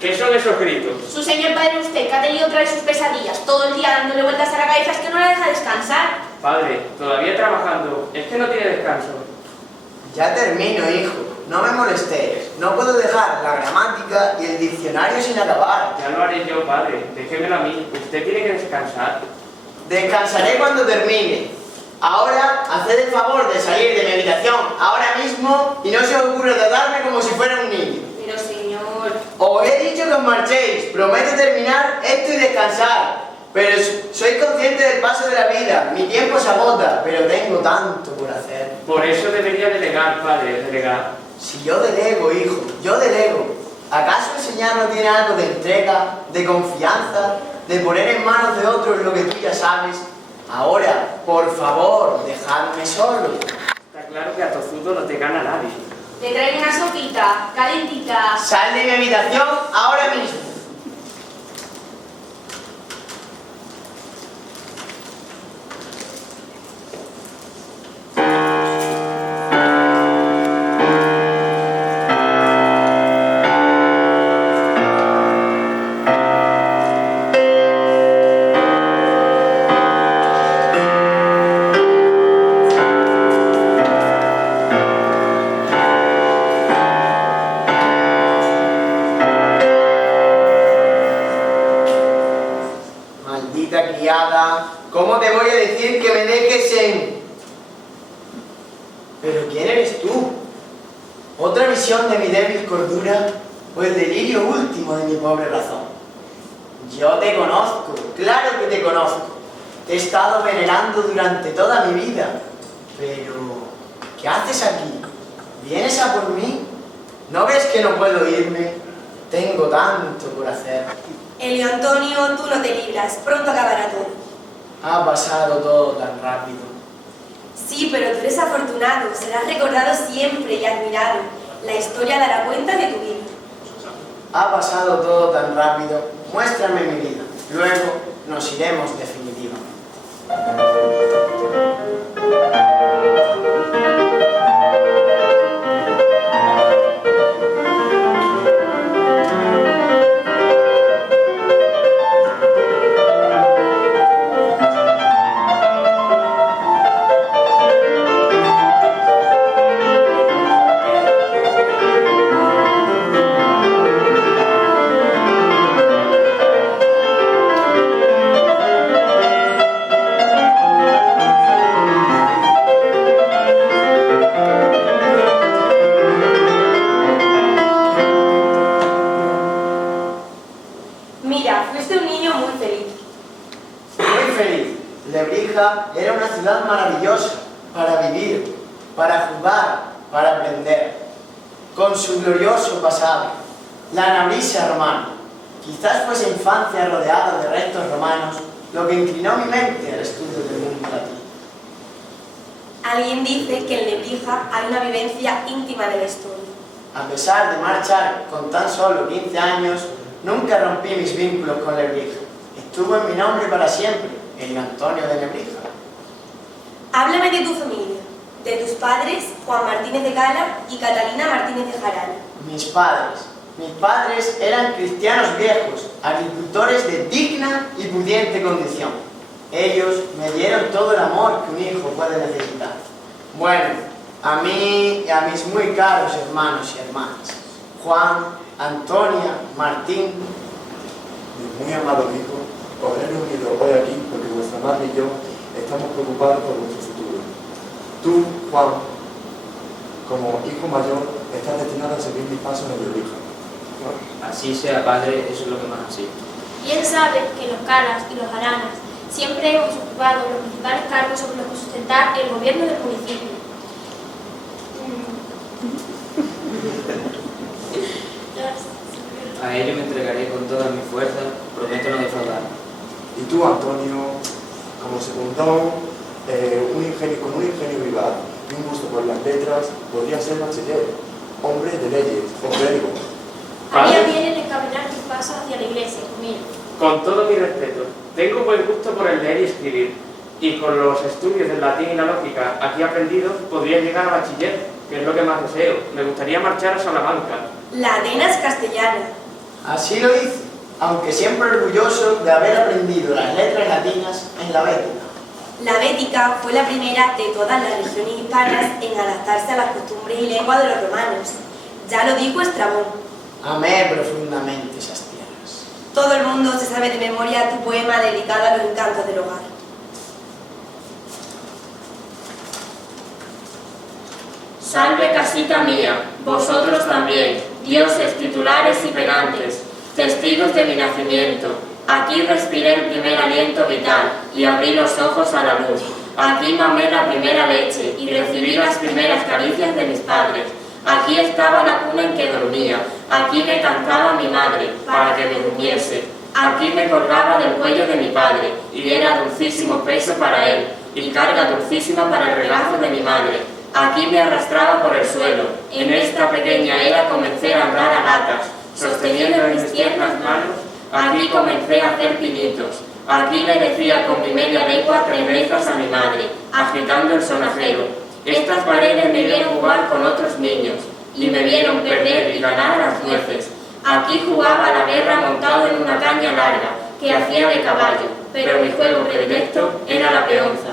¿Qué son esos gritos? Su señor padre usted, que ha tenido otra vez sus pesadillas, todo el día dándole vueltas a la cabeza, es que no la deja descansar. Padre, todavía trabajando, es que no tiene descanso. Ya termino, hijo. No me molestéis. No puedo dejar la gramática y el diccionario sin acabar. Ya lo haré yo, padre. Déjemelo a mí. Usted tiene que descansar. Descansaré cuando termine. Ahora, haced el favor de salir de mi habitación ahora mismo y no se os ocurra tratarme como si fuera un niño. Pero señor... Os he dicho que os marchéis. Prometo terminar esto y descansar. pero soy consciente del paso de la vida. Mi tiempo se agota, pero tengo tanto por hacer. Por eso debería delegar, padre, delegar. Si yo delego, hijo, yo delego. ¿Acaso enseñar no tiene algo de entrega, de confianza, de poner en manos de otros lo que tú ya sabes? Ahora, por favor, dejadme solo. Está claro que a tozudo no te gana nadie. Le traigo una sopita, calentita. Sal de mi habitación ahora mismo. Maldita criada, ¿cómo te voy a decir que me dejes en...? ¿Pero quién eres tú? ¿Otra visión de mi débil cordura o el delirio último de mi pobre razón? Yo te conozco, claro que te conozco. Te he estado venerando durante toda mi vida. Pero, ¿qué haces aquí? ¿Vienes a por mí? ¿No ves que no puedo irme? Tengo tanto por hacer. Elio Antonio, tú no te libras, pronto acabará todo. Ha pasado todo tan rápido. Sí, pero tú eres afortunado, serás recordado siempre y admirado. La historia dará cuenta de tu vida. Ha pasado todo tan rápido. Muéstrame mi vida. Luego nos iremos definitivamente. Mira, fuiste un niño muy feliz. Muy feliz. Lebrija era una ciudad maravillosa para vivir, para jugar, para aprender. Con su glorioso pasado, la Nabrisa romana. Quizás fuese infancia rodeada de restos romanos lo que inclinó mi mente al estudio del mundo latino. Alguien dice que en Lebrija hay una vivencia íntima de la historia. A pesar de marchar con tan solo 15 años, nunca rompí mis vínculos con Lebrija. Estuvo en mi nombre para siempre, Elio Antonio de Lebrija. Háblame de tu familia, de tus padres, Juan Martínez de Gala y Catalina Martínez de Jarana. Mis padres eran cristianos viejos, agricultores de digna y pudiente condición. Ellos me dieron todo el amor que un hijo puede necesitar. Bueno, a mí y a mis muy caros hermanos y hermanas, Juan, Antonia, Martín. Mi muy amado hijo, os he reunido hoy aquí porque vuestra madre y yo estamos preocupados por vuestro futuro. Tú, Juan, como hijo mayor, estás destinado a seguir mis pasos en Lebrija. Así sea, padre, eso es lo que más así. Bien sabes que los Calas y los Aranas siempre hemos ocupado los principales cargos sobre los que sustentar el gobierno del municipio. A ello me entregaré con todas mis fuerzas, prometo no defraudar. Y tú, Antonio, como secundón, con un ingenio vivaz y un gusto por las letras, podría ser bachiller, hombre de leyes, o clérigo. Haría bien en encaminar tus pasos hacia la iglesia, conmigo. Con todo mi respeto, tengo buen gusto por el leer y escribir, y con los estudios del latín y la lógica aquí aprendidos podría llegar a bachiller, que es lo que más deseo. Me gustaría marchar a Salamanca. La Atenas castellana. Así lo hice, aunque siempre orgulloso de haber aprendido las letras latinas en la Bética. La Bética fue la primera de todas las regiones hispanas en adaptarse a las costumbres y lengua de los romanos. Ya lo dijo Estrabón. Amé profundamente esas tierras. Todo el mundo se sabe de memoria tu poema dedicado a los encantos del hogar. Salve casita mía, vosotros también, dioses titulares y penantes, testigos de mi nacimiento, Aquí respiré el primer aliento vital y abrí los ojos a la luz. Aquí mamé la primera leche y recibí las primeras caricias de mis padres. Aquí estaba la cuna en que dormía. Aquí me cantaba mi madre para que me durmiese. Aquí me colgaba del cuello de mi padre y era dulcísimo peso para él y carga dulcísima para el regazo de mi madre. Aquí me arrastraba por el suelo. En esta pequeña era comencé a andar a gatas, sosteniendo en mis tiernas manos. Aquí comencé a hacer pinitos. Aquí le decía con mi media lengua 3 veces a mi madre, agitando el sonajero. Estas paredes me vieron jugar con otros niños y me vieron perder y ganar a las nueces. Aquí jugaba a la guerra montado en una caña larga que hacía de caballo, pero mi juego predilecto era la peonza.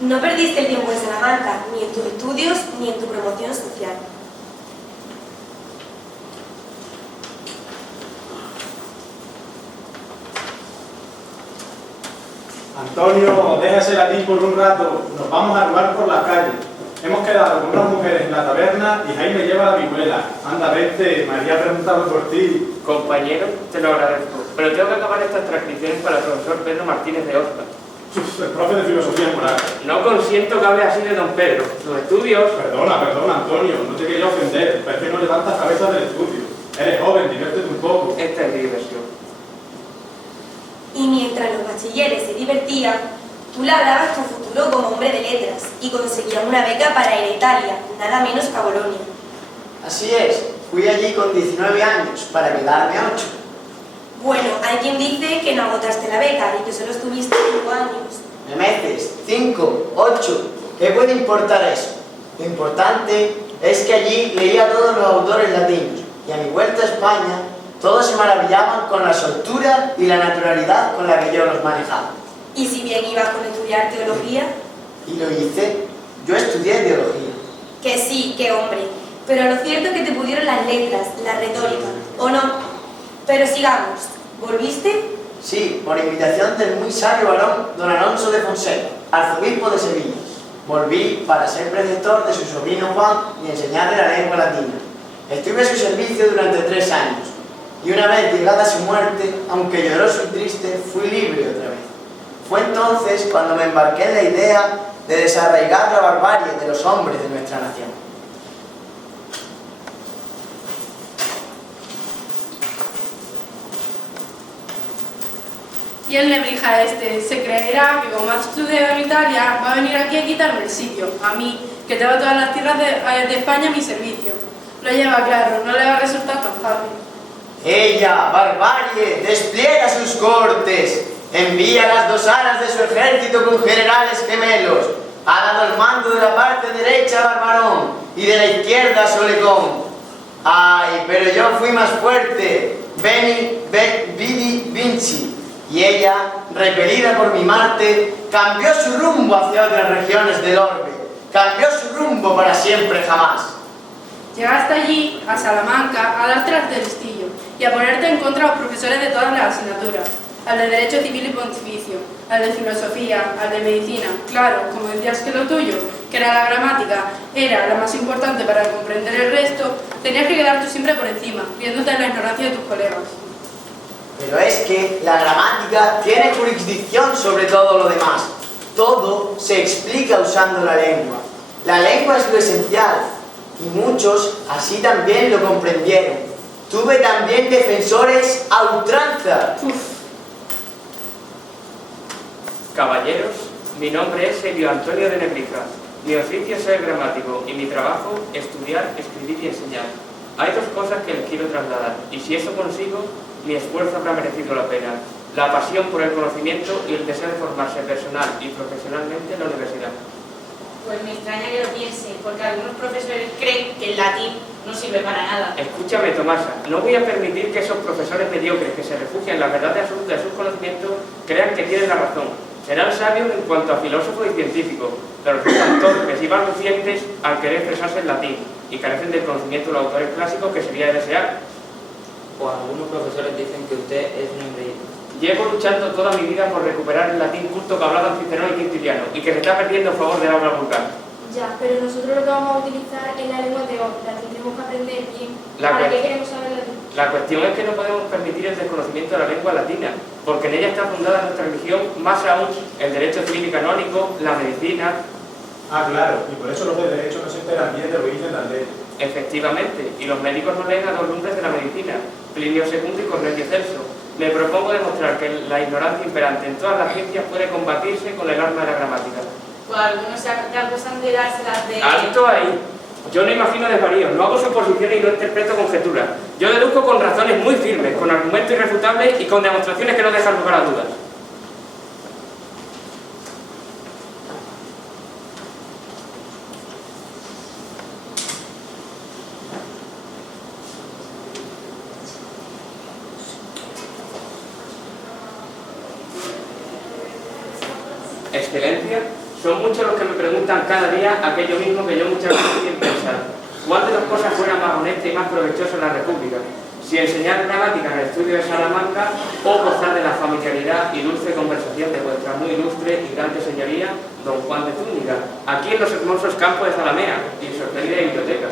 No perdiste el tiempo en Salamanca, ni en tus estudios, ni en tu promoción social. Antonio, deja ese latín por un rato, nos vamos a armar por las calles. Hemos quedado con unas mujeres en la taberna y Jaime lleva la vihuela. Anda, vete, María ha preguntado por ti. Compañero, te lo agradezco, pero tengo que acabar estas transcripciones para el profesor Pedro Martínez de Oscar. El profe de filosofía moral. No consiento que hable así de don Pedro. Sus estudios... Perdona, Antonio, no te quería ofender, pero es que no levantas cabeza del estudio. Eres joven, diviértete un poco. Esta es mi diversión. Y mientras los bachilleres se divertían, tú labrabas tu futuro como hombre de letras y conseguías una beca para ir a Italia, nada menos que a Bolonia. Así es, fui allí con 19 años para quedarme 8. Bueno, hay quien dice que no agotaste la beca y que solo estuviste 5 años. ¿Me metes? 5, 8, ¿qué puede importar eso? Lo importante es que allí leía a todos los autores latinos y a mi vuelta a España todos se maravillaban con la soltura y la naturalidad con la que yo los manejaba. ¿Y si bien ibas con estudiar teología? Y lo hice, yo estudié teología. Que sí, que hombre, pero lo cierto es que te pudieron las letras, la retórica, ¿o no? Pero sigamos, ¿volviste? Sí, por invitación del muy sabio varón don Alonso de Fonseca, arzobispo de Sevilla. Volví para ser preceptor de su sobrino Juan y enseñarle la lengua latina. Estuve a su servicio durante 3 años, y una vez llegada su muerte, aunque lloroso y triste, fui libre otra vez. Fue entonces cuando me embarqué en la idea de desarraigar la barbarie de los hombres de nuestra nación. Y el nebrija este se creerá que como ha estudiado en Italia va a venir aquí a quitarme el sitio, a mí, que tengo todas las tierras de España a mi servicio. Lo lleva claro, no le va a resultar tan fácil. Ella, barbarie, despliega sus cortes, envía las 2 alas de su ejército con generales gemelos, ha dado el mando de la parte derecha a Barbarón y de la izquierda a Solecón. Ay, pero yo fui más fuerte, Vidi Vinci. Y ella, repelida por mi Marte, cambió su rumbo hacia otras regiones del orbe. Cambió su rumbo para siempre jamás. Llegaste allí, a Salamanca, a darte las del listillo y a ponerte en contra a los profesores de todas las asignaturas. Al de Derecho Civil y Pontificio, al de Filosofía, al de Medicina. Claro, como decías que lo tuyo, que era la gramática, era la más importante para comprender el resto, tenías que quedar tú siempre por encima, riéndote de la ignorancia de tus colegas. Pero es que la gramática tiene jurisdicción sobre todo lo demás. Todo se explica usando la lengua. La lengua es lo esencial, y muchos así también lo comprendieron. Tuve también defensores a ultranza. Caballeros, mi nombre es Elio Antonio de Nebrija. Mi oficio es ser gramático y mi trabajo, estudiar, escribir y enseñar. Hay 2 cosas que les quiero trasladar, y si eso consigo, mi esfuerzo habrá merecido la pena. la pasión por el conocimiento y el deseo de formarse personal y profesionalmente en la universidad. Pues me extraña que lo piense, porque algunos profesores creen que el latín no sirve para nada. Escúchame, Tomasa, no voy a permitir que esos profesores mediocres que se refugian en la verdad absoluta de sus conocimientos crean que tienen la razón. Serán sabios en cuanto a filósofos y científicos, pero resultan torpes y balbucientes al querer expresarse en latín y carecen del conocimiento de los autores clásicos que sería de desear. O algunos profesores dicen que usted es un engreído. Llevo luchando toda mi vida por recuperar el latín culto que hablaban Cicerón y Quintiliano y que se está perdiendo a favor del habla vulgar. Ya, pero nosotros lo que vamos a utilizar es la lengua de hoy, la tendremos que aprender bien. ¿Para qué queremos saber latín? La cuestión es que no podemos permitir el desconocimiento de la lengua latina, porque en ella está fundada nuestra religión, más aún el derecho civil y canónico, la medicina. Ah, claro, y por eso los de derecho no se enteran bien de lo que dicen las leyes. Efectivamente, y los médicos no leen a dos lumbres de la medicina, Plinio II y Cornelio Celso. Me propongo demostrar que la ignorancia imperante en todas las ciencias puede combatirse con el arma de la gramática. Pues algunos se acusan de dárselas de... ¡Alto ahí! Yo no imagino desvaríos, no hago suposiciones y no interpreto conjeturas. Yo deduzco con razones muy firmes, con argumentos irrefutables y con demostraciones que no dejan lugar a dudas. Excelencia, son muchos los que me preguntan cada día aquello mismo que yo muchas veces sin pensar. ¿Cuál de las cosas fuera más honesta y más provechosa en la República? Si enseñar gramática en el estudio de Salamanca o gozar de la familiaridad y dulce conversación de vuestra muy ilustre y grande señoría, don Juan de Zúñiga, aquí en los hermosos campos de Zalamea y en su espléndida biblioteca.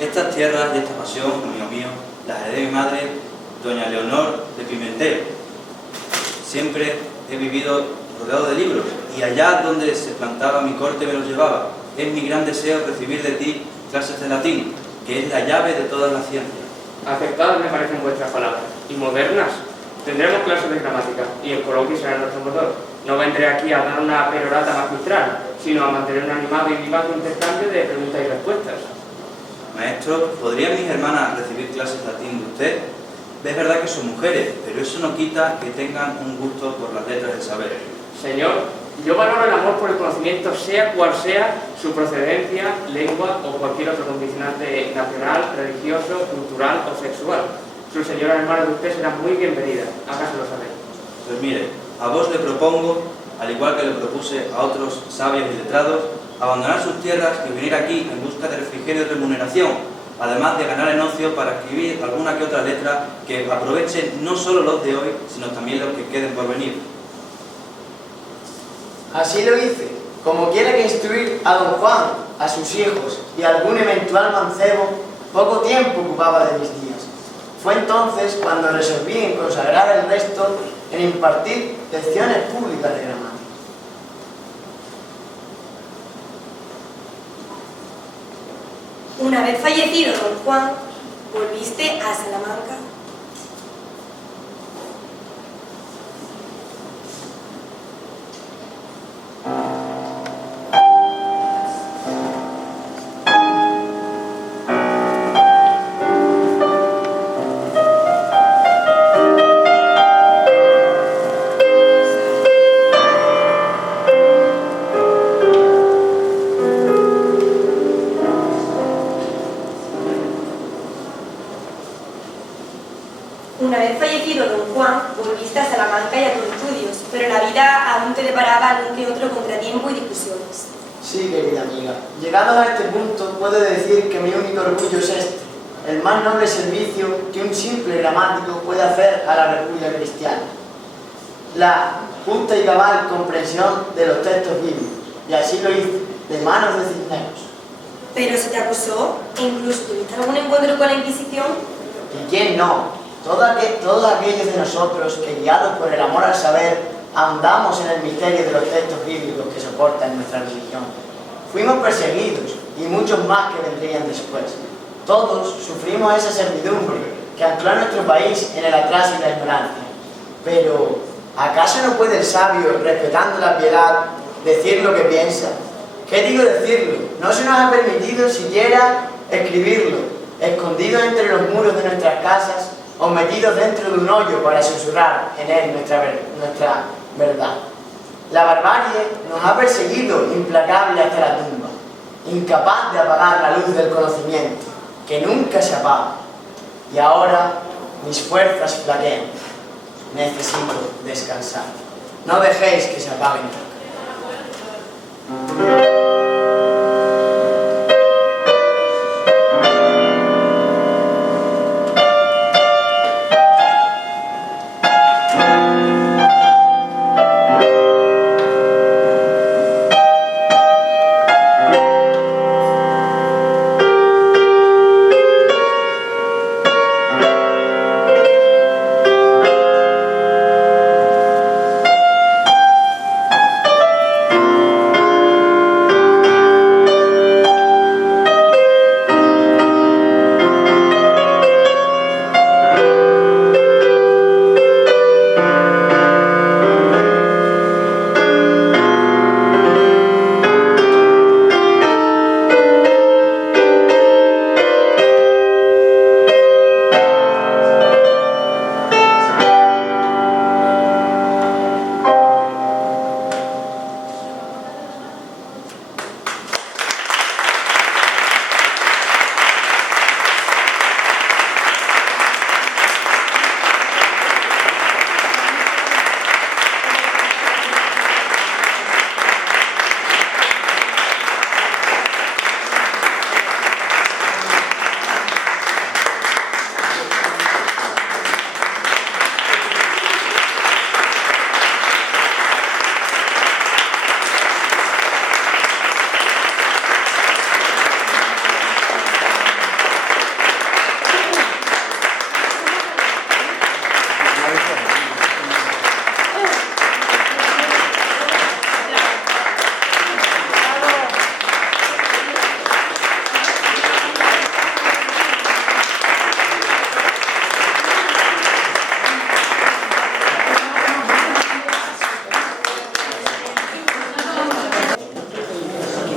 Estas tierras y esta pasión, amigo mío, las heredé de mi madre, doña Leonor de Pimentel. Siempre he vivido rodeado de libros, y allá donde se plantaba mi corte me los llevaba. Es mi gran deseo recibir de ti clases de latín, que es la llave de todas las ciencias. Aceptadas me parecen vuestras palabras. ¿Y modernas? Tendremos clases de gramática, y el coloquio será nuestro motor. No vendré aquí a dar una perorata magistral, sino a mantener un animado y vivaz intercambio de preguntas y respuestas. Maestro, ¿podrían mis hermanas recibir clases de latín de usted? Es verdad que son mujeres, pero eso no quita que tengan un gusto por las letras del saber. Señor, yo valoro el amor por el conocimiento, sea cual sea su procedencia, lengua o cualquier otro condicionante nacional, religioso, cultural o sexual. Sus señoras hermanas de usted serán muy bienvenidas, hágaselo saber. Pues mire, a vos le propongo, al igual que le propuse a otros sabios y letrados, abandonar sus tierras y venir aquí en busca de refrigerio y remuneración, además de ganar en ocio para escribir alguna que otra letra que aprovechen no solo los de hoy, sino también los que queden por venir. Así lo hice, como quiera que instruir a don Juan, a sus hijos y a algún eventual mancebo, poco tiempo ocupaba de mis días. Fue entonces cuando resolví en consagrar el resto en impartir lecciones públicas de gramática. Una vez fallecido don Juan, ¿volviste a Salamanca? Una vez fallecido don Juan, volviste a Salamanca y a tus estudios, pero la vida aún te deparaba algún que otro contratiempo y discusiones. Sí, querida amiga. Llegados a este punto, puedo decir que mi único orgullo es este, el más noble servicio que un simple gramático puede hacer a la República Cristiana. La justa y cabal comprensión de los textos bíblicos, y así lo hice, de manos de Cisneros. ¿Pero se te acusó? ¿E incluso tuviste algún encuentro con la Inquisición? ¿Y quién no? Todos aquellos de nosotros que, guiados por el amor al saber, ahondamos en el misterio de los textos bíblicos que soportan nuestra religión. Fuimos perseguidos, y muchos más que vendrían después. Todos sufrimos esa servidumbre que ancló a nuestro país en el atraso y la ignorancia. Pero, ¿acaso no puede el sabio, respetando la piedad, decir lo que piensa? ¿Qué digo decirlo? No se nos ha permitido siquiera escribirlo, escondidos entre los muros de nuestras casas, o metidos dentro de un hoyo para susurrar en él nuestra verdad. La barbarie nos ha perseguido implacable hasta la tumba, incapaz de apagar la luz del conocimiento, que nunca se apaga. Y ahora mis fuerzas flaquean. Necesito descansar. No dejéis que se apaguen.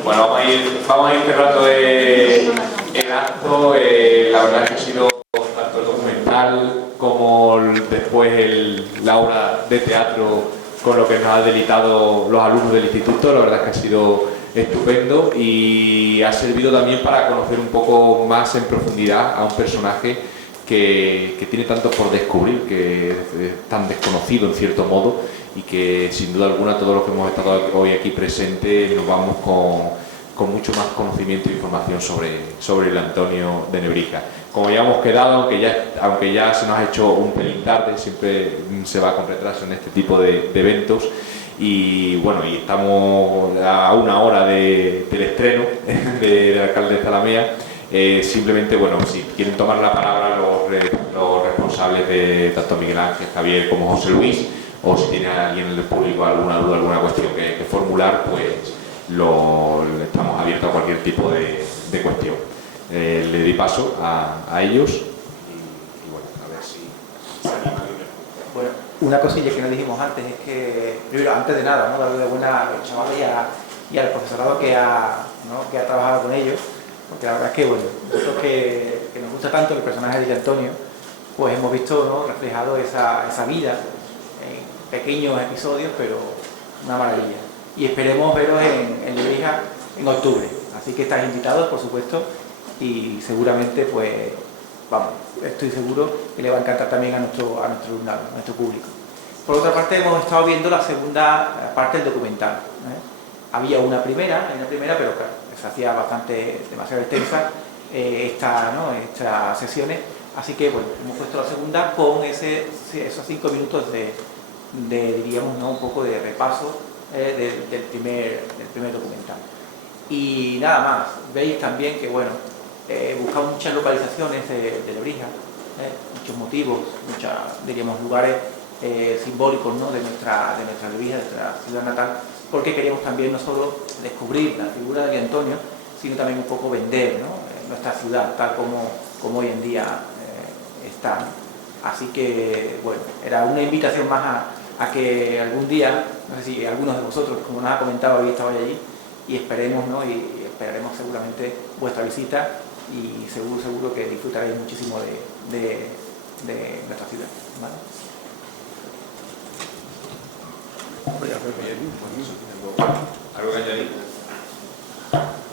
Bueno, vamos a ir cerrando el acto. La verdad es que ha sido tanto el documental como después la obra de teatro con lo que nos ha deleitado los alumnos del instituto. La verdad es que ha sido estupendo y ha servido también para conocer un poco más en profundidad a un personaje que tiene tanto por descubrir, que es tan desconocido en cierto modo, y que sin duda alguna todos los que hemos estado hoy aquí presentes nos vamos con mucho más conocimiento e información sobre el Antonio de Nebrija. Como ya hemos quedado, aunque ya se nos ha hecho un pelín tarde, siempre se va con retraso en este tipo de eventos, y bueno, y estamos a una hora del estreno del alcalde de Zalamea. Simplemente, bueno, si quieren tomar la palabra los responsables de tanto Miguel Ángel, Javier como José Luis, o si tiene alguien del público alguna duda, alguna cuestión que formular, pues estamos abiertos a cualquier tipo de cuestión. Le doy paso a ellos y bueno, a ver si se anima. Bueno, una cosilla que no dijimos antes es que, primero, antes de nada, ¿no?, darle de buena a los chavales y al profesorado que ha trabajado con ellos, porque la verdad es que, bueno, nosotros que nos gusta tanto el personaje de Antonio, pues hemos visto, ¿no?, reflejado esa vida en pequeños episodios, pero una maravilla. Y esperemos veros en Nebrija en octubre, así que estáis invitados, por supuesto, y seguramente, pues, vamos, estoy seguro que le va a encantar también a nuestro alumnado, a nuestro público. Por otra parte, hemos estado viendo la segunda parte del documental, ¿eh? Había una primera, pero claro, se hacía demasiado extensa estas sesiones, así que bueno, hemos puesto la segunda con esos 5 minutos diríamos, ¿no?, un poco de repaso del primer documental. Y nada más, veis también que bueno, buscamos muchas localizaciones de Nebrija, muchos motivos, diríamos, lugares simbólicos, ¿no?, de nuestra Nebrija, de nuestra ciudad natal, porque queríamos también no solo descubrir la figura de Antonio, sino también un poco vender, ¿no?, nuestra ciudad tal como hoy en día está. Así que, bueno, era una invitación más a que algún día, no sé si algunos de vosotros, como nos ha comentado, habéis estado allí, y esperemos, ¿no?, y esperaremos seguramente vuestra visita, y seguro que disfrutaréis muchísimo de de nuestra ciudad. ¿Vale? ¿Algo que añadir?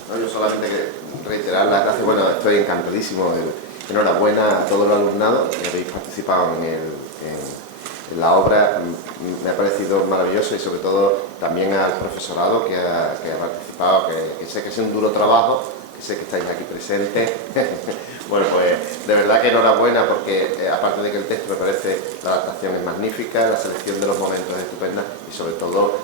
No, yo solamente que reiterar las gracias. Bueno, estoy encantadísimo. Enhorabuena a todo el alumnado que habéis participado en la obra. Me ha parecido maravilloso y sobre todo también al profesorado que ha participado, que sé que es un duro trabajo, que sé que estáis aquí presentes. Bueno, pues de verdad que enhorabuena porque aparte de que el texto me parece, la adaptación es magnífica, la selección de los momentos es estupenda y sobre todo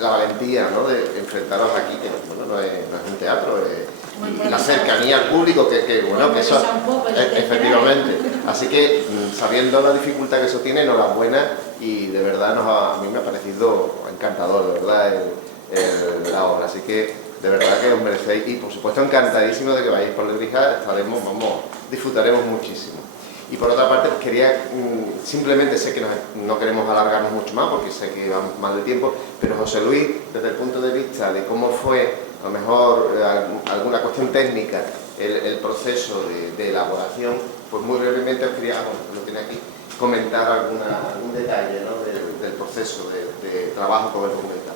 la valentía, ¿no?, de enfrentaros aquí, que bueno, no es un teatro, y la cercanía al público, que eso efectivamente. Así que sabiendo la dificultad que eso tiene, enhorabuena y de verdad a mí me ha parecido encantador, de verdad, la obra. Así que de verdad que os merecéis y por supuesto encantadísimo de que vayáis por Lebrija, disfrutaremos muchísimo. Y por otra parte quería, simplemente sé que no queremos alargarnos mucho más porque sé que vamos mal de tiempo, pero José Luis, desde el punto de vista de cómo fue, a lo mejor alguna cuestión técnica, el proceso de elaboración, pues muy brevemente os quería, lo tiene aquí, comentar algún detalle, ¿no?, del proceso de trabajo con el documental.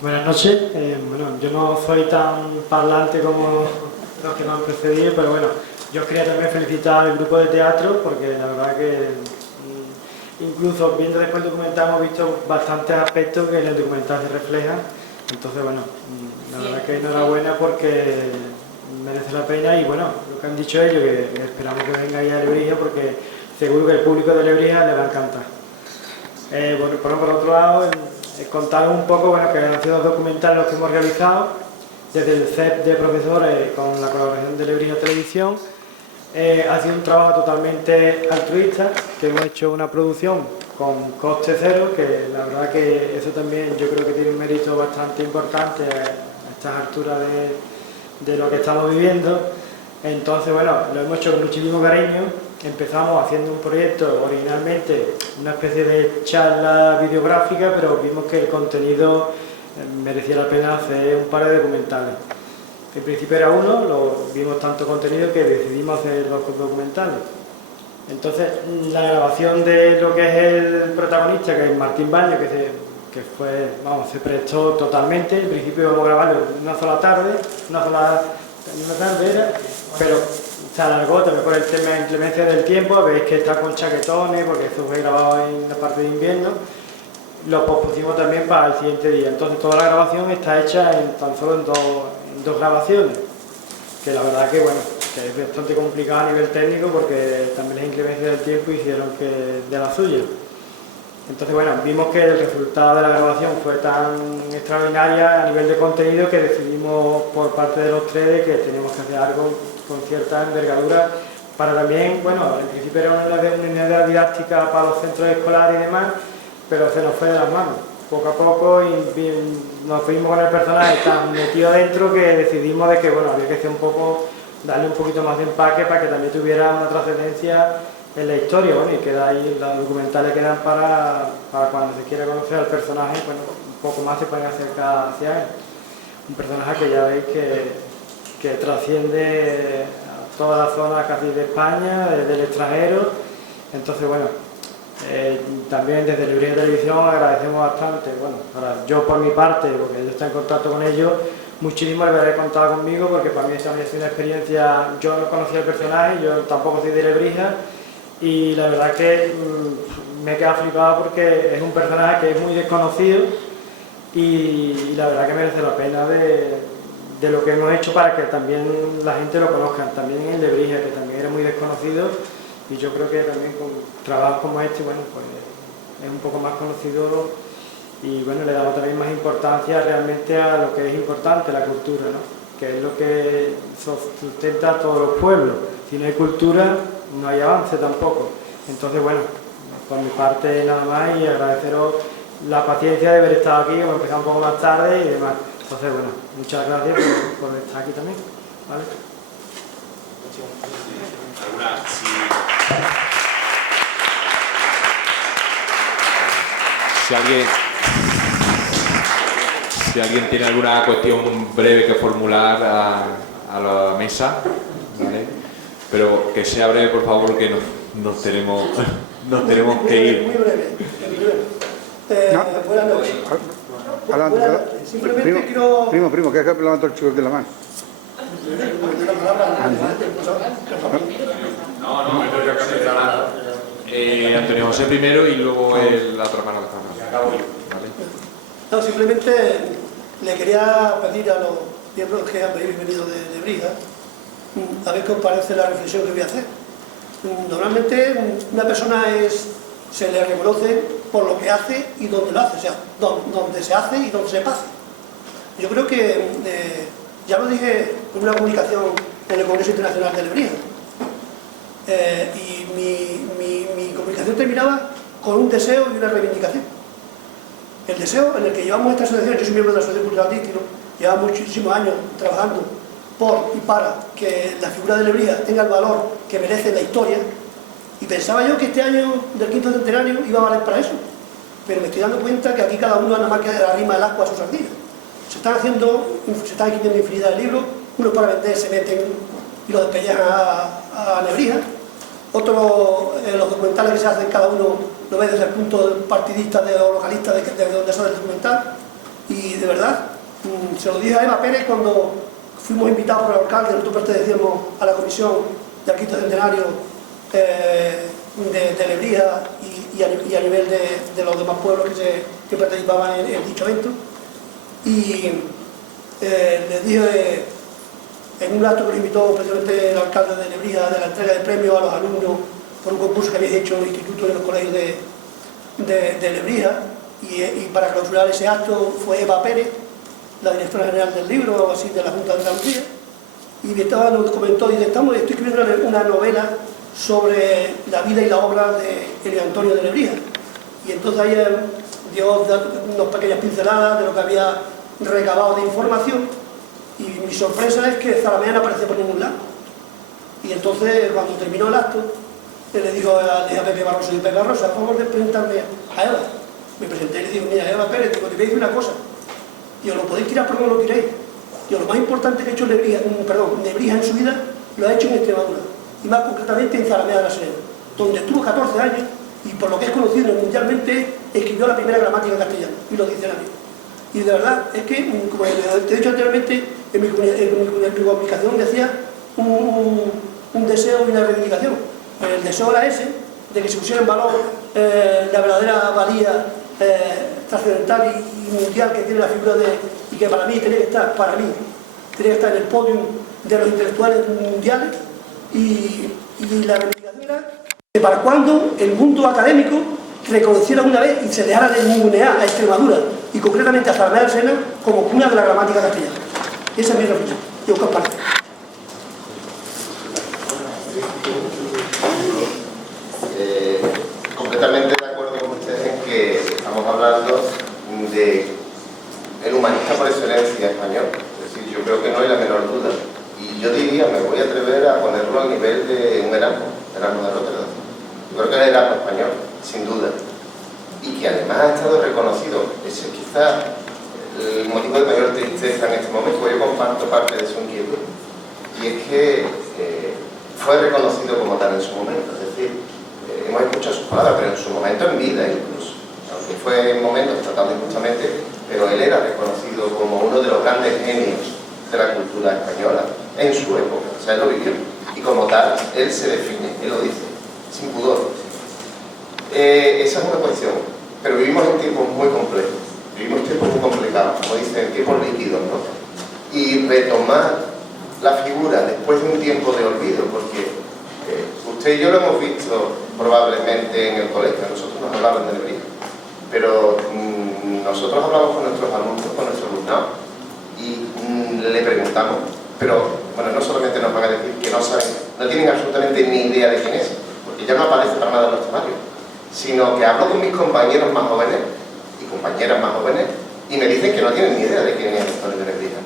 Buenas noches. Bueno, yo no soy tan parlante como los que me han precedido, pero bueno, yo quería también felicitar al grupo de teatro porque la verdad que incluso viendo después el documental hemos visto bastantes aspectos que en el documental se reflejan. Entonces, bueno, la verdad que enhorabuena porque merece la pena y bueno, lo que han dicho ellos, que esperamos que vengáis a Lebrija porque seguro que el público de Lebrija le va a encantar. Bueno, por otro lado, contar un poco, bueno, que han sido documentales los que hemos realizado desde el CEP de profesores con la colaboración de Lebrija Televisión. Ha sido un trabajo totalmente altruista, que hemos hecho una producción con coste cero, que la verdad que eso también yo creo que tiene un mérito bastante importante a estas alturas de lo que estamos viviendo. Entonces, bueno, lo hemos hecho con muchísimo cariño. Empezamos haciendo un proyecto, originalmente una especie de charla videográfica, pero vimos que el contenido merecía la pena hacer un par de documentales. En principio era uno, vimos tanto contenido que decidimos hacer los documentales. Entonces, la grabación de lo que es el protagonista, que es Martín Baño, que se prestó totalmente. En principio íbamos a grabarlo en una sola tarde era, pero se alargó también por el tema de inclemencia del tiempo. Veis que está con chaquetones, porque esto fue grabado en la parte de invierno. Lo pospusimos también para el siguiente día. Entonces toda la grabación está hecha tan solo en dos grabaciones, que la verdad que bueno, que es bastante complicado a nivel técnico porque también las inclemencias del tiempo hicieron que de la suya. Entonces bueno, vimos que el resultado de la grabación fue tan extraordinaria a nivel de contenido que decidimos por parte de los tres que teníamos que hacer algo con cierta envergadura para también, bueno, en principio era una unidad didáctica para los centros escolares y demás, pero se nos fue de las manos. Poco a poco y nos fuimos con el personaje tan metido dentro que decidimos de que bueno, había que hacer darle un poquito más de empaque para que también tuviera una trascendencia en la historia, bueno, y queda ahí, los documentales quedan para cuando se quiera conocer al personaje, bueno, un poco más se pueden acercar hacia él. Un personaje que ya veis que trasciende a toda la zona casi de España, desde el extranjero. Entonces, bueno, también desde Lebrija Televisión agradecemos bastante, bueno, yo por mi parte, porque yo estoy en contacto con ellos, muchísimo el haber contado conmigo, porque para mí también ha sido una experiencia. Yo no conocía el personaje, yo tampoco soy de Lebrija, y la verdad que me he quedado flipado porque es un personaje que es muy desconocido y la verdad que merece la pena de lo que hemos hecho para que también la gente lo conozca, también en Lebrija, que también era muy desconocido, y yo creo que también con trabajos como este, bueno, pues es un poco más conocido y bueno, le damos también más importancia realmente a lo que es importante, la cultura, ¿no?, que es lo que sustenta a todos los pueblos. Si no hay cultura, no hay avance tampoco. Entonces, bueno, por mi parte nada más y agradeceros la paciencia de haber estado aquí, hemos empezado un poco más tarde y demás. Entonces, bueno, muchas gracias por estar aquí también. ¿Vale? Si alguien tiene alguna cuestión breve que formular a la mesa, ¿vale? Pero que sea breve, por favor, que nos tenemos que ir. Muy breve. Buenas noches. Adelante, Buenas noches. Simplemente quiero... Primo, que es que levantó el chico aquí la mano. No, Antonio José primero y luego la otra mano de Fernando. No, simplemente le quería pedir a los miembros que han venido de Lebrija a ver qué os parece la reflexión que voy a hacer. Normalmente una persona se le reconoce por lo que hace y dónde lo hace, o sea, dónde se hace y dónde se pasa. Yo creo que, ya lo dije en una comunicación en el Congreso Internacional de Lebrija, y mi comunicación terminaba con un deseo y una reivindicación. El deseo en el que llevamos esta asociación, yo soy miembro de la Asociación Cultural Artística, llevamos muchísimos años trabajando por y para que la figura de Lebrija tenga el valor que merece en la historia, y pensaba yo que este año del 5º centenario iba a valer para eso, pero me estoy dando cuenta que aquí cada uno nada más que arrima el agua a sus sardinas. Se están escribiendo infinidad de libros, unos para vender se meten y los despellejan a Lebrija, otros los documentales que se hacen cada uno lo ve desde el punto partidista o localista de donde sale el documental, y de verdad, se lo dije a Eva Pérez cuando fuimos invitados por el alcalde, nosotros pertenecíamos a la comisión del 5º centenario de Lebrija y a nivel de los demás pueblos que participaban en dicho evento, y les dije en un acto que lo invitó precisamente el alcalde de Lebrija, de la entrega de premios a los alumnos por un concurso que había hecho en los institutos y en los colegios de Lebrija, y para clausurar ese acto fue Eva Pérez, la directora general del libro, o algo así, de la Junta de Andalucía, y nos comentó, dice, estoy escribiendo una novela sobre la vida y la obra de Elio Antonio de Lebrija, y entonces ahí dio unas pequeñas pinceladas de lo que había recabado de información, y mi sorpresa es que Zalamea no aparece por ningún lado. Y entonces, cuando terminó el acto, le dijo a Pepe Barroso, y Pepe Barroso, a favor de presentarme a Eva. Me presenté y le digo, mira, Eva Pérez, te voy a decir una cosa, y os lo podéis tirar por donde lo tiréis. Yo, lo más importante que ha hecho Lebrija en su vida, lo ha hecho en Extremadura, y más concretamente en Zalamea de la Serena, donde estuvo 14 años, y por lo que es conocido mundialmente, escribió la primera gramática castellana, y los diccionarios. Y de verdad, es que, como te he dicho anteriormente, en mi comunicación decía un deseo y una reivindicación. El deseo era ese, de que se pusiera en valor la verdadera valía trascendental y mundial que tiene la figura y que para mí tenía que estar en el podio de los intelectuales mundiales, y la reivindicación era que para cuando el mundo académico reconociera una vez y se dejara de ningunear a Extremadura y concretamente a Zalamea de la Serena como cuna de la gramática castellana. Esa es mi reflexión. Yo comparto. Completamente de acuerdo con ustedes en que estamos hablando de el humanista por excelencia español. Es decir, yo creo que no hay la menor duda. Y yo diría, me voy a atrever a ponerlo al nivel de un Erasmo de Rotterdam. Yo creo que es el Erasmo español, sin duda. Y que además ha estado reconocido. Ese es quizá el motivo de mayor tristeza en este momento, porque yo comparto parte de su inquietud. Y es que fue reconocido como tal en su momento. Es decir, hemos escuchado sus palabras, pero en su momento en vida incluso. Aunque fue en momentos tratado injustamente, pero él era reconocido como uno de los grandes genios de la cultura española en su época. O sea, él lo vivió. Y como tal, él se define, él lo dice, sin pudor. Esa es una cuestión. Pero vivimos en tiempos muy complejos. Vivimos tiempos muy complicados, como dicen, tiempos líquidos, ¿no? Y retomar la figura después de un tiempo de olvido, porque usted y yo lo hemos visto probablemente en el colegio, nosotros nos hablaban de Lebrija, pero nosotros hablamos con nuestros alumnos, con nuestro alumnado, y le preguntamos, pero bueno, no solamente nos van a decir que no saben, no tienen absolutamente ni idea de quién es, porque ya no aparece para nada en los temarios, sino que hablo con mis compañeros más jóvenes y compañeras más jóvenes y me dicen que no tienen ni idea de quién es Antonio de Lebrija.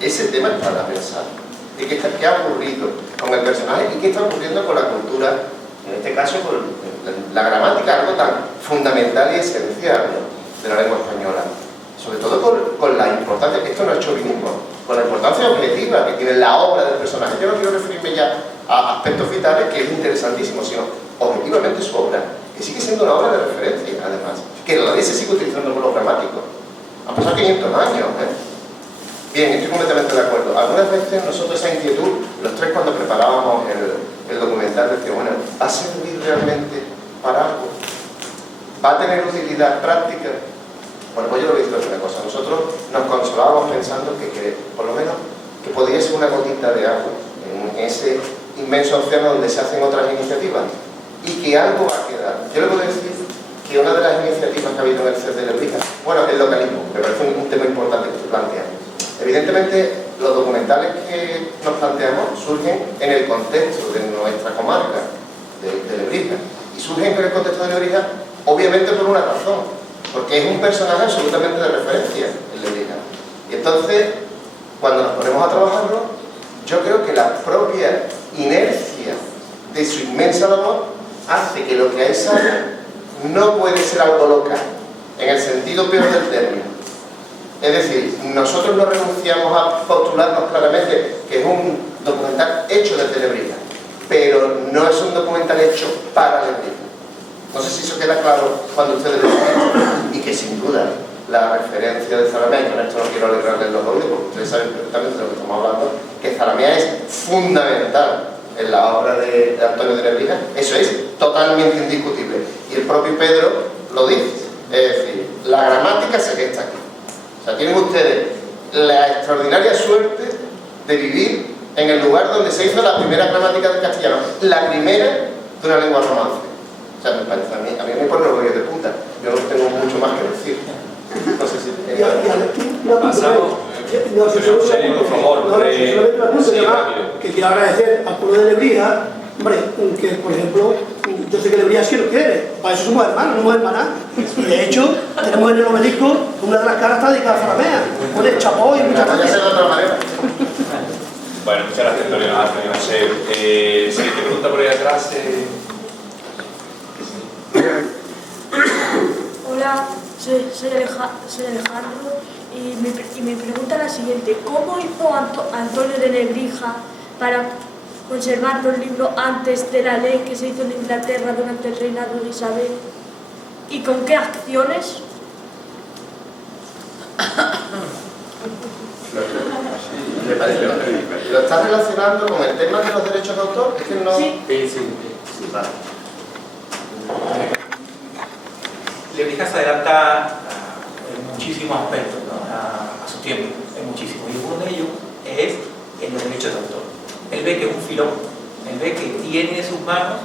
Ese tema es para pensar. ¿Y qué ha ocurrido con el personaje y qué está ocurriendo con la cultura, en este caso con la gramática, algo tan fundamental y esencial, ¿no?, de la lengua española? Sobre todo con la importancia, esto no es chauvinismo, con la importancia objetiva que tiene la obra del personaje. Yo no quiero referirme ya a aspectos vitales, que es interesantísimo, sino objetivamente su obra, que sigue siendo una obra de referencia, además, que todavía se sigue utilizando como gramático. Han pasado 500 años, Bien, estoy completamente de acuerdo. Algunas veces nosotros esa inquietud, los tres cuando preparábamos el documental, decíamos, bueno, ¿va a servir realmente para algo? ¿Va a tener utilidad práctica? Bueno, pues yo lo he visto es una cosa. Nosotros nos consolábamos pensando que por lo menos, que podría ser una gotita de agua en ese inmenso océano donde se hacen otras iniciativas y que algo va a quedar. Yo le puedo decir que una de las iniciativas que ha habido en el CES de Lebrija, bueno, el localismo, me parece un tema importante que se plantea. Evidentemente, los documentales que nos planteamos surgen en el contexto de nuestra comarca, de Lebrija, y surgen en el contexto de Lebrija, obviamente por una razón, porque es un personaje absolutamente de referencia en Lebrija. Y entonces, cuando nos ponemos a trabajarlo, yo creo que la propia inercia de su inmensa labor hace que lo que ahí sale no puede ser algo local, en el sentido peor del término. Es decir, nosotros no renunciamos a postularnos claramente que es un documental hecho desde Lebrija, pero no es un documental hecho para Lebrija. No sé si eso queda claro cuando ustedes lo escuchan, y que sin duda la referencia de Zalamea, y con esto no quiero alegrarles los oídos porque ustedes saben perfectamente de lo que estamos hablando, que Zalamea es fundamental en la obra de Antonio de Nebrija, eso es totalmente indiscutible. Y el propio Pedro lo dice, es decir, la gramática se gesta aquí. O sea, tienen ustedes la extraordinaria suerte de vivir en el lugar donde se hizo la primera gramática del castellano, la primera de una lengua romance. O sea, me parece a mí me pone orgullo de punta. Yo no tengo mucho más que decir. No sé si... Pasamos. Por favor. Que quiero agradecer al pueblo de Lebrija, hombre, que por ejemplo, yo sé que Lebrija sí lo quiere, para eso somos hermanos, somos hermanas. Y de hecho, tenemos en el obelisco una de las caras está dedicada a Zalamea, con el chapó y muchas gracias. Bueno, muchas gracias, Antonio. No sé, siguiente pregunta por ahí atrás. Hola, soy Alejandro y mi pregunta es la siguiente. ¿Cómo hizo Antonio de Nebrija para conservar los libros antes de la ley que se hizo en Inglaterra durante el reinado de Isabel? ¿Y con qué acciones? ¿Lo estás relacionando con el tema de los derechos de autor? Es que no... Sí. Vale. Lebrija se adelanta en muchísimos aspectos, ¿no? a su tiempo, en muchísimos. Y uno de ellos es en los derechos de autor. Él ve que es un filón, él ve que tiene en sus manos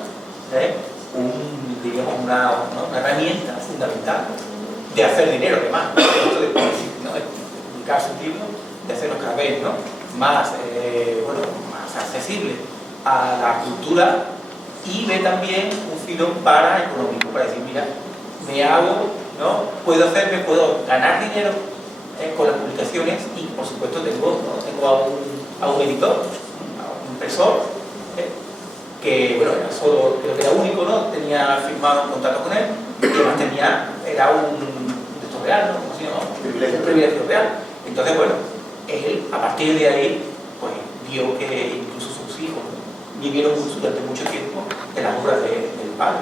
digamos una herramienta fundamental de hacer dinero, además, de publicar sus libros, de hacerlos cada vez más accesibles a la cultura, y ve también un filón para económico, para decir, mira, puedo ganar dinero con las publicaciones, y por supuesto tengo a un editor, a un impresor, que era solo, creo que era único, tenía firmado un contrato con él, y además era un director real, ¿Cómo se llama? Un privilegio real. Entonces, él a partir de ahí pues vio que incluso sus hijos vivieron durante mucho tiempo de las obras del padre.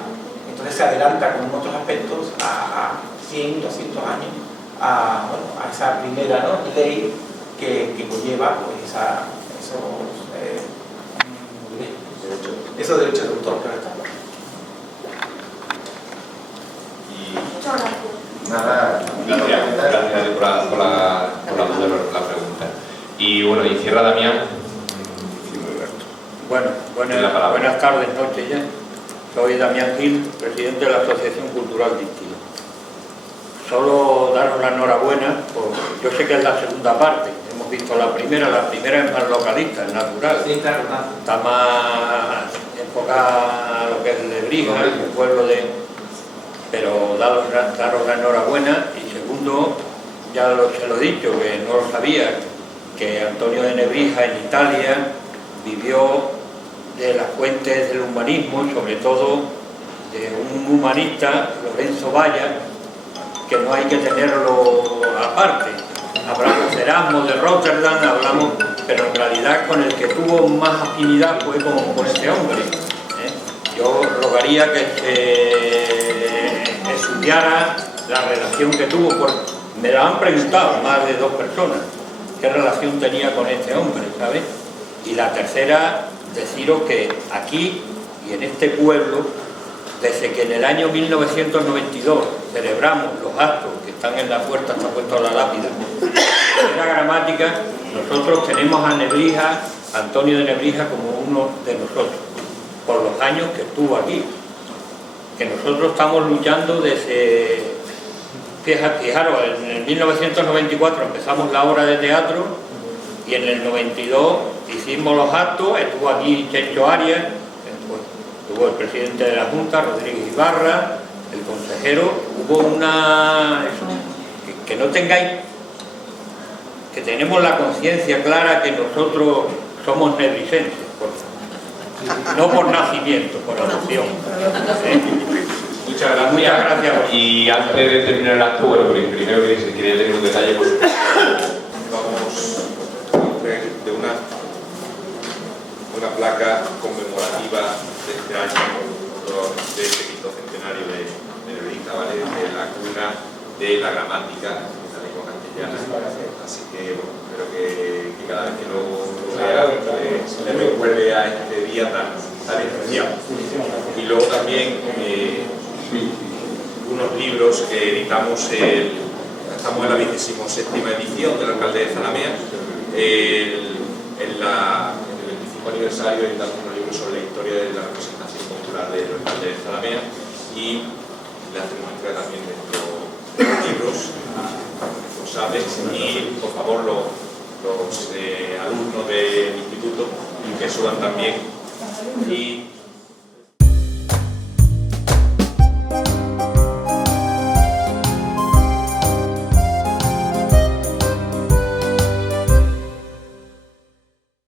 Entonces se adelanta con otros aspectos a 100, 200 años a esa primera ley que conlleva esos derechos de autor. Muchas gracias. Nada, gracias por la pregunta. Y bueno, y cierra Damián. Bueno, buenas tardes, noches ya. Soy Damián Gil, presidente de la Asociación Cultural Dictilo. Solo daros la enhorabuena, yo sé que es la segunda parte, hemos visto la primera es más localista, es natural. Sí, claro. Está más enfocada a lo que es Lebrija, el pueblo de... Pero daros la enhorabuena, y segundo, ya se lo he dicho, que no lo sabía, que Antonio de Nebrija en Italia vivió de las fuentes del humanismo, y sobre todo de un humanista, Lorenzo Valla, que no hay que tenerlo aparte. Hablamos de Erasmo, de Rotterdam, pero en realidad con el que tuvo más afinidad fue con este hombre. yo rogaría que se estudiara la relación que tuvo, me la han preguntado más de 2 personas, qué relación tenía con este hombre, ¿sabes? Y la tercera, deciros que aquí y en este pueblo, desde que en el año 1992 celebramos los actos que están en la puerta, está puesto la lápida, de la gramática, nosotros tenemos a Nebrija, Antonio de Nebrija, como uno de nosotros, por los años que estuvo aquí, que nosotros estamos luchando desde, fijaros, en el 1994 empezamos la obra de teatro y en el 92 hicimos los actos, estuvo aquí Chencho Arias, estuvo el presidente de la Junta, Rodríguez Ibarra, el consejero, hubo una... que no tengáis, que tenemos la conciencia clara que nosotros somos nebrisenses, no por nacimiento, por adopción. Muchas gracias. Y antes de terminar el acto, bueno, primero que si quería tener un detalle, pues vamos de una placa conmemorativa de este año, de este quinto centenario de Nebrija, ¿vale? De la cuna de la gramática de la lengua castellana. Así que, bueno, espero que cada vez que lo vea le recuerde a este día tan especial. Y luego también unos libros que editamos, estamos en la 27ª edición del Alcalde de Zalamea. En el 25 aniversario editamos unos libros sobre la historia de la representación popular del Alcalde de Zalamea y le hacemos entrega también de estos libros responsables y por favor los alumnos del instituto que suban también y